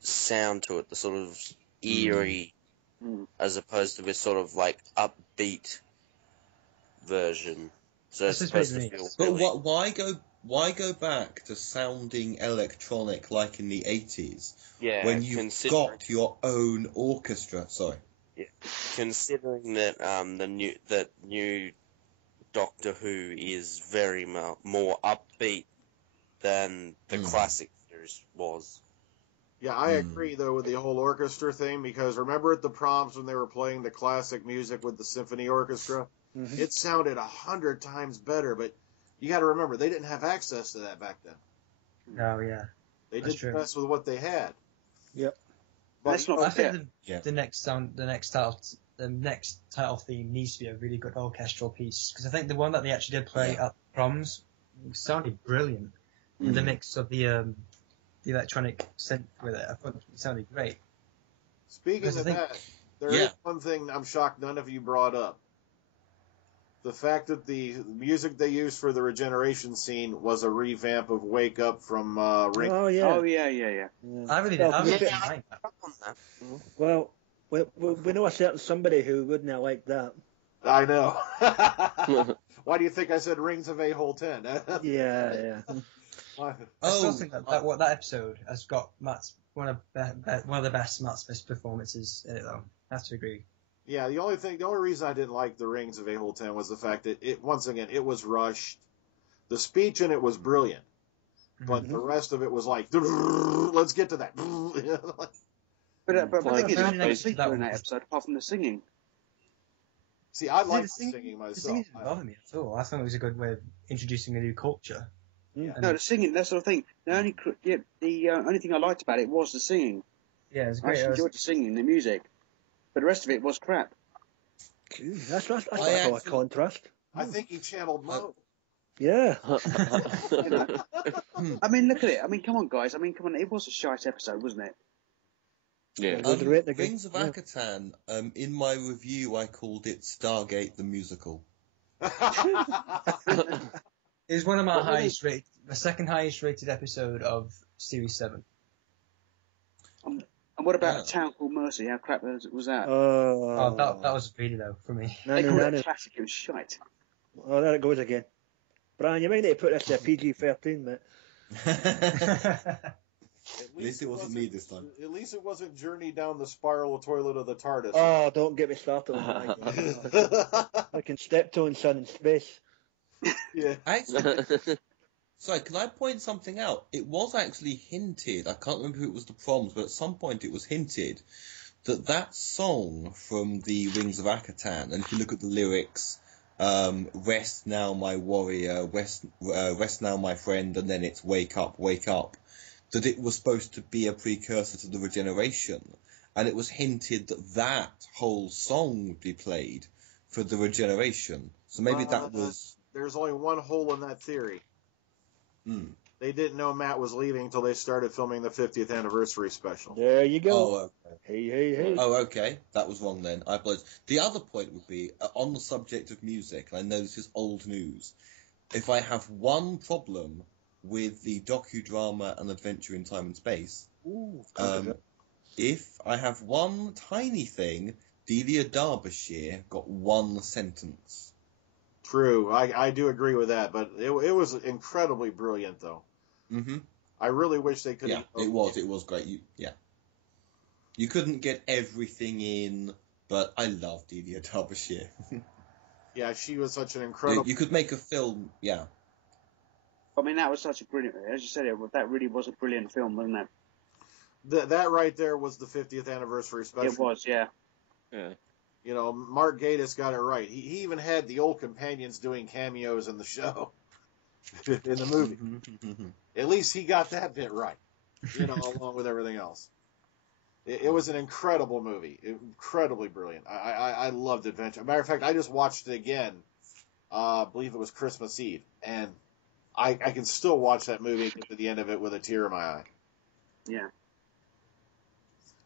sound to it, the sort of eerie, as opposed to this sort of like upbeat version. So it's supposed to feel. But why go back to sounding electronic like in the 80s? Yeah, when you've got your own orchestra. Sorry. Yeah. Considering that the new Doctor Who is very more upbeat than the classic series was. Yeah, I agree though with the whole orchestra thing, because remember at the proms when they were playing the classic music with the symphony orchestra, it sounded 100 times better. But you got to remember they didn't have access to that back then. Oh yeah, they did the best with what they had. Yep. I think the next title theme needs to be a really good orchestral piece, because I think the one that they actually did play at proms sounded brilliant. With the mix of the electronic synth with it, I thought it sounded great. Speaking of that, there is one thing I'm shocked none of you brought up. The fact that the music they used for the regeneration scene was a revamp of Wake Up from Ring. Oh, yeah. I really didn't like that. Well, we know a certain somebody who wouldn't like that. I know. Why do you think I said Rings of A-Hole 10? Yeah. I still think that episode has got Matt's one of the best Matt Smith performances in it, though. I have to agree. Yeah, the only reason I didn't like The Rings of Ehol 10 was the fact that it was rushed. The speech in it was brilliant, but the rest of it was like, let's get to that. But I think it's not feature in that episode, apart from the singing. See, I like singing myself. The singing didn't bother me at all. I thought it was a good way of introducing a new culture. Yeah. No, the singing, that sort of thing. The only thing I liked about it was the singing. Yeah, it was great. I enjoyed the singing, the music, but the rest of it was crap. That's a contrast. I think he channeled Mo. Yeah. I mean, look at it. I mean, come on, guys. I mean, come on. It was a shite episode, wasn't it? Yeah. Rings of Akatan, in my review, I called it Stargate the Musical. It was one of my the second highest rated episode of Series 7. And what about A Town Called Mercy? How crap was that? That was really low for me. They called it a classic. It was shite. Oh, there it goes again. Brian, you might need to put this to a PG-13, mate. At least it wasn't me this time. At least it wasn't Journey Down the Spiral Toilet of the TARDIS. Oh, don't get me started on that. I can step-toe son in space. Yeah. Actually, sorry, can I point something out? It was actually hinted, I can't remember who it was the proms, but at some point it was hinted that song from the Rings of Akatan, and if you look at the lyrics, rest now my warrior, rest now my friend, and then it's wake up, that it was supposed to be a precursor to the Regeneration, and it was hinted that whole song would be played for the Regeneration. So maybe that was... There's only one hole in that theory. They didn't know Matt was leaving until they started filming the 50th anniversary special. There you go. Oh, okay. Hey. Oh, okay. That was wrong then. I apologize. The other point would be, on the subject of music, and I know this is old news, if I have one problem with the docudrama An Adventure in Time and Space, if I have one tiny thing, Delia Derbyshire got one sentence. True, I do agree with that, but it was incredibly brilliant, though. Mm-hmm. I really wish they could. Yeah, it was great. You couldn't get everything in, but I love Delia Derbyshire. Yeah, she was such an incredible. You could make a film, yeah. I mean, that was such a brilliant. As you said, that really was a brilliant film, wasn't it? That right there was the 50th anniversary special. It was, yeah. Yeah. You know, Mark Gatiss got it right. He even had the old companions doing cameos in the show, in the movie. At least he got that bit right, you know, along with everything else. It was an incredible movie, incredibly brilliant. I loved Adventure. Matter of fact, I just watched it again. I believe it was Christmas Eve, and I can still watch that movie and get to the end of it with a tear in my eye. Yeah.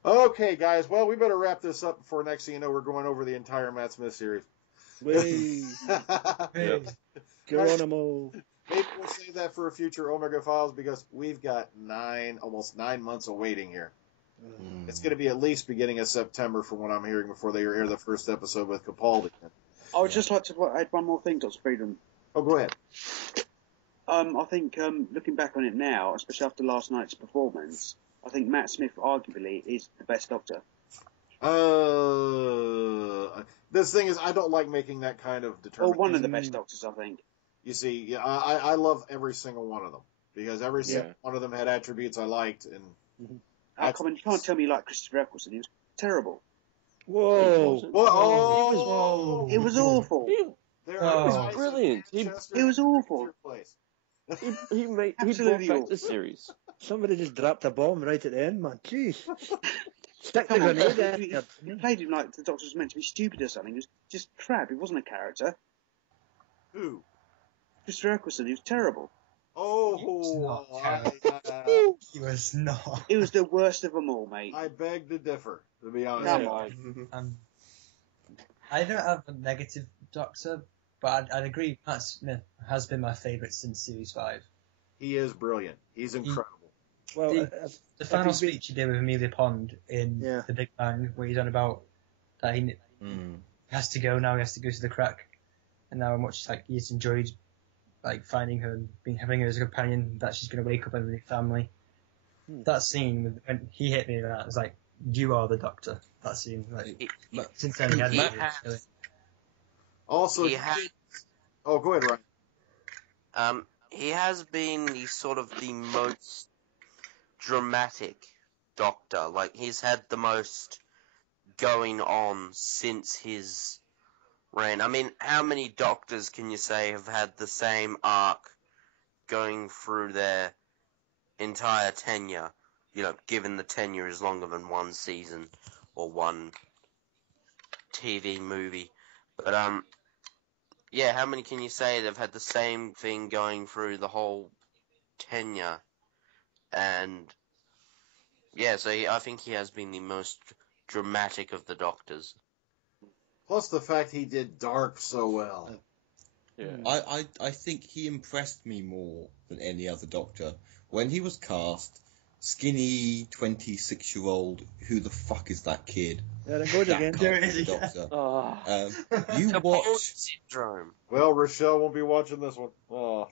Okay, guys. Well, we better wrap this up before next thing you know we're going over the entire Matt Smith series. Geronimo. Maybe we'll save that for a future Omega Files because we've got almost 9 months of waiting here. It's going to be at least beginning of September from what I'm hearing before they air the first episode with Capaldi. I would just like to add one more thing, Dr. Freedom. Oh, go ahead. I think, looking back on it now, especially after last night's performance, I think Matt Smith arguably is the best Doctor. This thing is, I don't like making that kind of determination. Or one of the best Doctors, I think. You see, I love every single one of them because every single one of them had attributes I liked. And come on, you can't tell me you like Christopher Eccleston. He was terrible. Whoa! Whoa! It was awful. It was brilliant. It was awful. He brought back the series. Somebody just dropped a bomb right at the end, man. Jeez. Stick the grenade in. He played him like the Doctor was meant to be stupid or something. It was just crap. It wasn't a character. Who? Christopher Eccleston. He was terrible. Oh, he was not. It was the worst of them all, mate. I beg to differ, to be honest. Come on. I don't have a negative Doctor, but I'd agree Matt Smith has been my favourite since Series 5. He is brilliant. He's incredible. Well, the final speech he did with Amelia Pond in The Big Bang, where he's on about that he has to go now, he has to go to the crack, and how much he's enjoyed finding her and having her as a companion, that she's going to wake up in the family. That scene, when he hit me with that, it was like, you are the Doctor. That scene, like, since then he hadn't really. Also, oh, go ahead, Ryan. He has been the most dramatic Doctor. Like, he's had the most going on since his reign. I mean, how many Doctors can you say have had the same arc going through their entire tenure? You know, given the tenure is longer than one season or one TV movie. But, yeah, how many can you say they've had the same thing going through the whole tenure? And, yeah, so I think he has been the most dramatic of the Doctors. Plus the fact he did Dark so well. Yeah. I think he impressed me more than any other Doctor. When he was cast, skinny 26-year-old, who the fuck is that kid? There it goes again. There it is, Doctor. You watch Syndrome. Well, Rochelle won't be watching this one. Oh.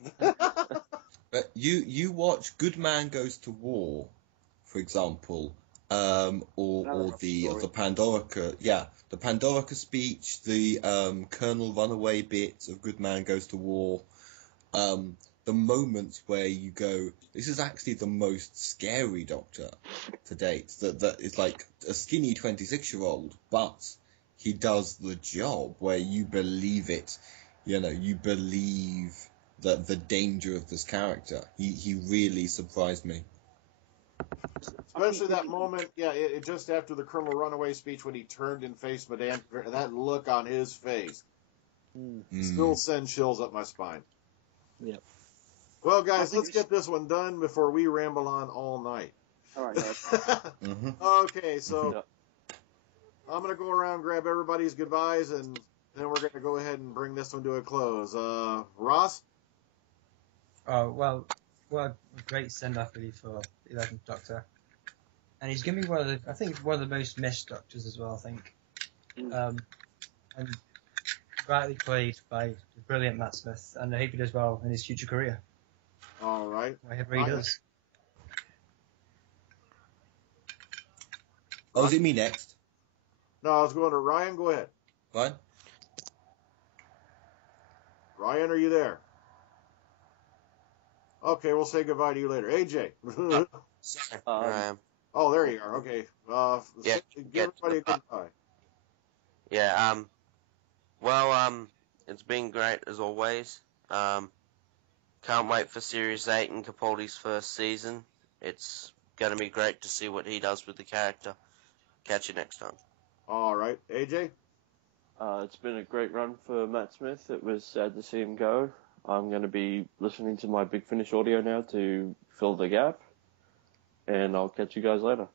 But you watch Good Man Goes to War, for example, or the Pandorica, the Pandorica speech, the Colonel Runaway bit of Good Man Goes to War, the moments where you go, this is actually the most scary Doctor to date. That is like a skinny 26-year-old, but he does the job where you believe it. You know, you believe the danger of this character. He really surprised me. Especially that moment, it just after the Colonel Runaway speech when he turned and faced Madame, that look on his face still sends chills up my spine. Yep. Well, guys, let's get this one done before we ramble on all night. All right, guys. Okay, so I'm going to go around, grab everybody's goodbyes, and then we're going to go ahead and bring this one to a close. Ross? Oh, well, a great send-off really for the 11th Doctor. And he's going to be one of the most missed Doctors as well, I think. And rightly played by the brilliant Matt Smith, and I hope he does well in his future career. All right. Whatever he does. Oh, is it me next? No, I was going to Ryan. Go ahead. Fine. Ryan, are you there? Okay, we'll say goodbye to you later. AJ. Sorry. Oh, there you are. Okay. Give everybody a goodbye. Yeah, well, it's been great as always. Can't wait for Series 8 and Capaldi's first season. It's going to be great to see what he does with the character. Catch you next time. All right. AJ? It's been a great run for Matt Smith. It was sad to see him go. I'm going to be listening to my Big Finish audio now to fill the gap. And I'll catch you guys later.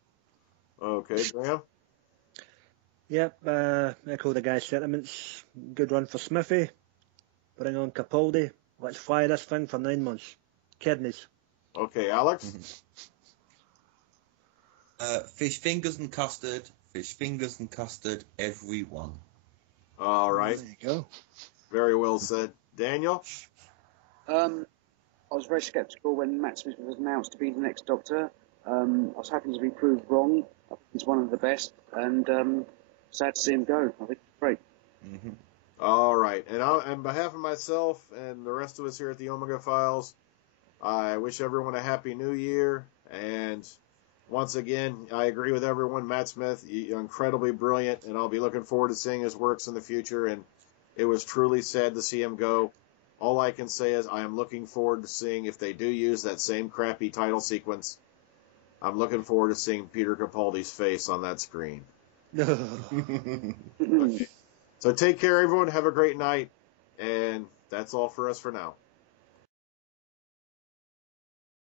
Okay, Graham? Yep, echo the guy's sentiments. Good run for Smithy. Bring on Capaldi. Let's fly this thing for 9 months. Kidneys. Okay, Alex? Fish fingers and custard. Fish fingers and custard, everyone. All right. There you go. Very well said. Daniel? I was very sceptical when Matt Smith was announced to be the next Doctor. I was happy to be proved wrong. I think he's one of the best, and sad to see him go. I think it's great. Mm-hmm. All right. And on behalf of myself and the rest of us here at the Omega Files, I wish everyone a happy new year. And once again, I agree with everyone. Matt Smith, incredibly brilliant, and I'll be looking forward to seeing his works in the future. And it was truly sad to see him go. All I can say is I am looking forward to seeing if they do use that same crappy title sequence. I'm looking forward to seeing Peter Capaldi's face on that screen. So take care, everyone. Have a great night. And that's all for us for now.